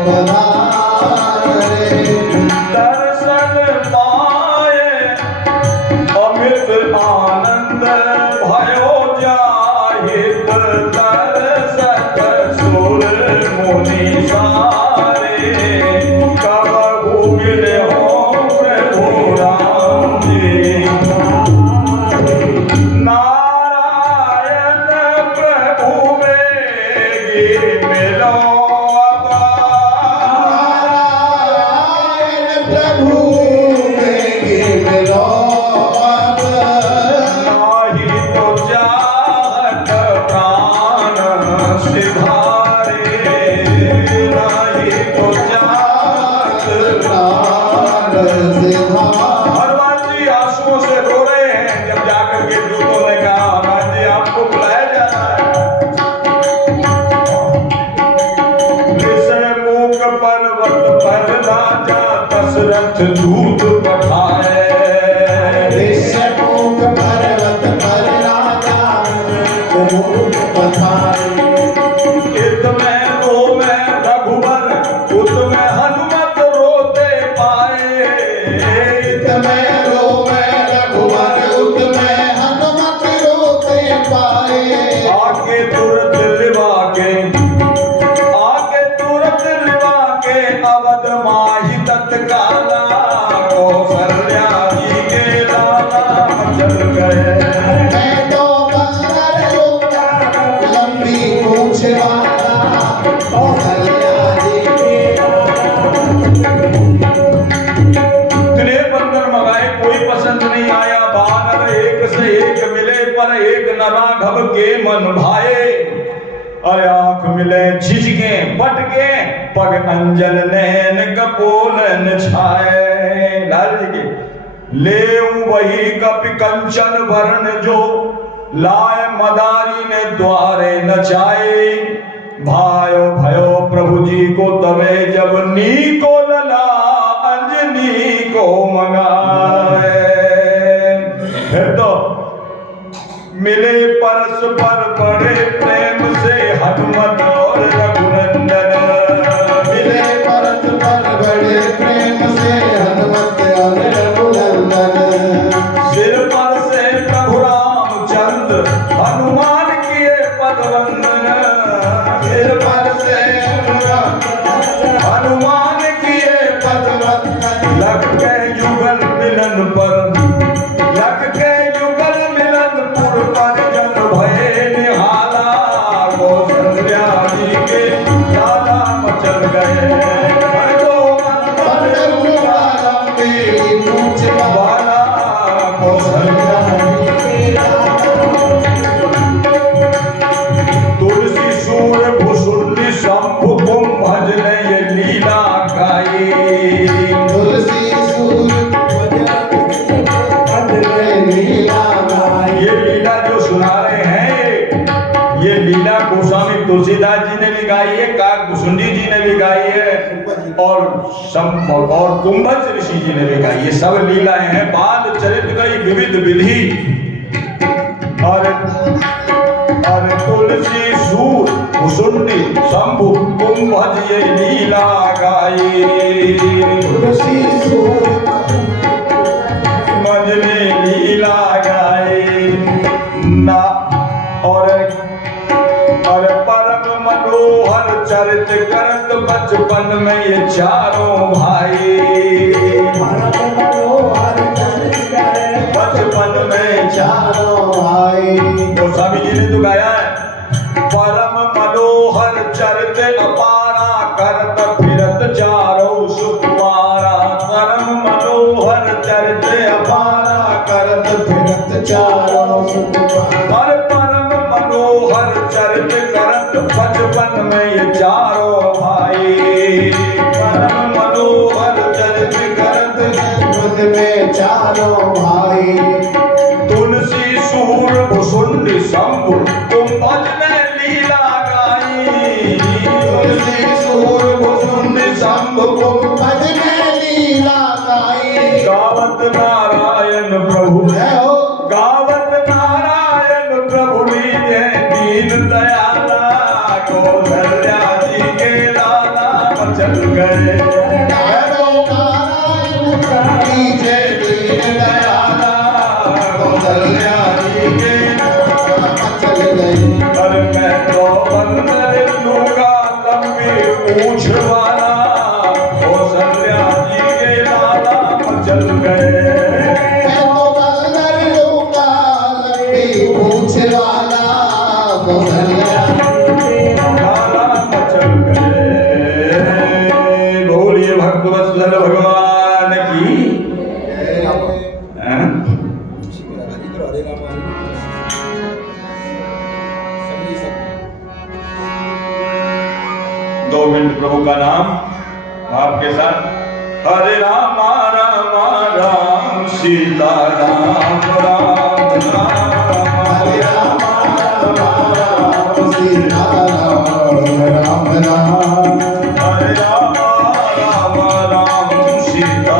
पधारे, दर्शन पाए अमित आनंद भयो जाहित, दर्शक सुर मुनि सारे, कब मिले हो प्रभु राम जी, नारायण प्रभु में मिलो अब, रथ दूत पठाए। ऋष्यमुख पर्वत पर राजा दूत पठाए। इत में रोवे रघुवर उत में हनुमत रोते पाए। इत में रोवे रघुवर उत में हनुमत रोते पाए। आके तुरंत लिवा के अवध माही तत्काला कौशल्या जी के लाला चल गए। मैं तो बंदर लूंगा लंबी पूंछ वाला कौशल्या जी के इतने बंदर मंगाए कोई पसंद नहीं आया। बानर एक से एक मिले पर एक न राघव के मन भाए। अरे आंख मिले झिझके पटके पग अंजन नैन कपोलन छाए। लाल जी के ले वही कपि कंचन वर्ण जो लाए मदारी ने द्वारे नचाए। भायो भयो प्रभु जी को तवे जब नी को लला अंजनी को मंगाए। फिर तो मिले परस्पर बड़े प्रेम से हनुमत और रघुनंदन। मिले परस्पर बड़े प्रेम से हनुमत और रघुनंदन। सिर पर से प्रभु रामचंद्र हनुमान किए पदवंदन। सिर पर से हनुमान किए पदवंदन। लग के युगल मिलन पर लग के युगल मिलन पुर पर जन भये निहाला कौशल्या जी के लाला मचल गए। वाला कौशल्या तुलसी सूर भुसुंडी शंभु कुंभज ने ये लीला गाई। तुलसी सूर ये लीला जो सुना रहे हैं ये लीला गोस्वामी तुलसीदास जी ने भी गाई है, काकभूषुंडी जी ने भी गाई है और कुंभज ऋषि जी ने भी गाई। ये सब लीलाएं हैं। बाल चरित गई विविध विधि। और तुलसी सूर भुसुंडी शंभु कुंभज ये लीला गाई। तुलसी सूर मजने लीला गाई ना। और परम मनोहर चरित करत बचपन में ये चारों भाई। बचपन में चारों भाई। गोस्वामी जी ने तो गाया है। परम मनोहर चरित अपारा करत फिरत चारों सुकुमारा। परम मनोहर चरित अपारा करत फिरत चारों सुकुमारा। और परम मनोहर चरित करत बचपन में ये चारों भाई। परम मनोहर चरित करत बचपन में चारों भाई। तुलसी सूर भुसुंडी शंभु कुंभज ने लीला गाई। तुलसी सूर भुसुंडी शंभु कुंभज ने लीला गाई। गावत नारायण प्रभु गावत नारायण प्रभु लीजे दीन दयाला कौशल्या जी के लाला मचल गए। लीजे दीन दयाला कौशल्या जी के मचल गए। पर मैं तो बंदर लूंगा लंबी पूंछ वाला कौशल्या जी के लाला मचल गए। मैं तो बंदर लूंगा लंबी पूंछ वाला कौशल्या लाला मचल गए। बोलिए भक्तवत्सल भगवान की। हैं? 2 मिनट प्रभु का नाम आपके साथ। हरे राम राम राम सीता राम राम राम। हरे राम राम राम सीता राम राम राम। हरे राम राम राम सीता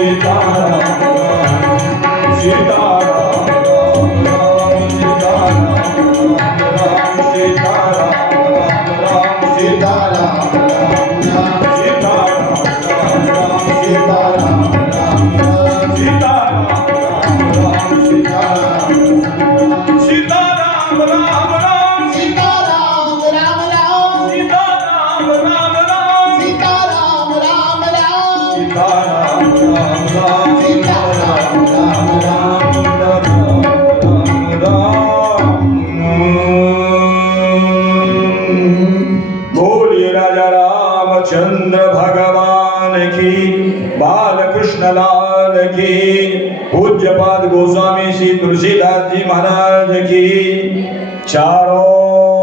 सीताराम सीताराम राम सीताराम राम सीताराम राम सीताराम सीताराम राम सीताराम सीताराम सीताराम राम राम सीताराम राम राम सीताराम राम राम सीताराम राम राम सीताराम राम राम सीताराम राम राम बोलिए राजा रामचंद्र भगवान की, बालकृष्ण लाल की, पूज्यपाद गोस्वामी श्री तुलसीदास जी महाराज की। चारों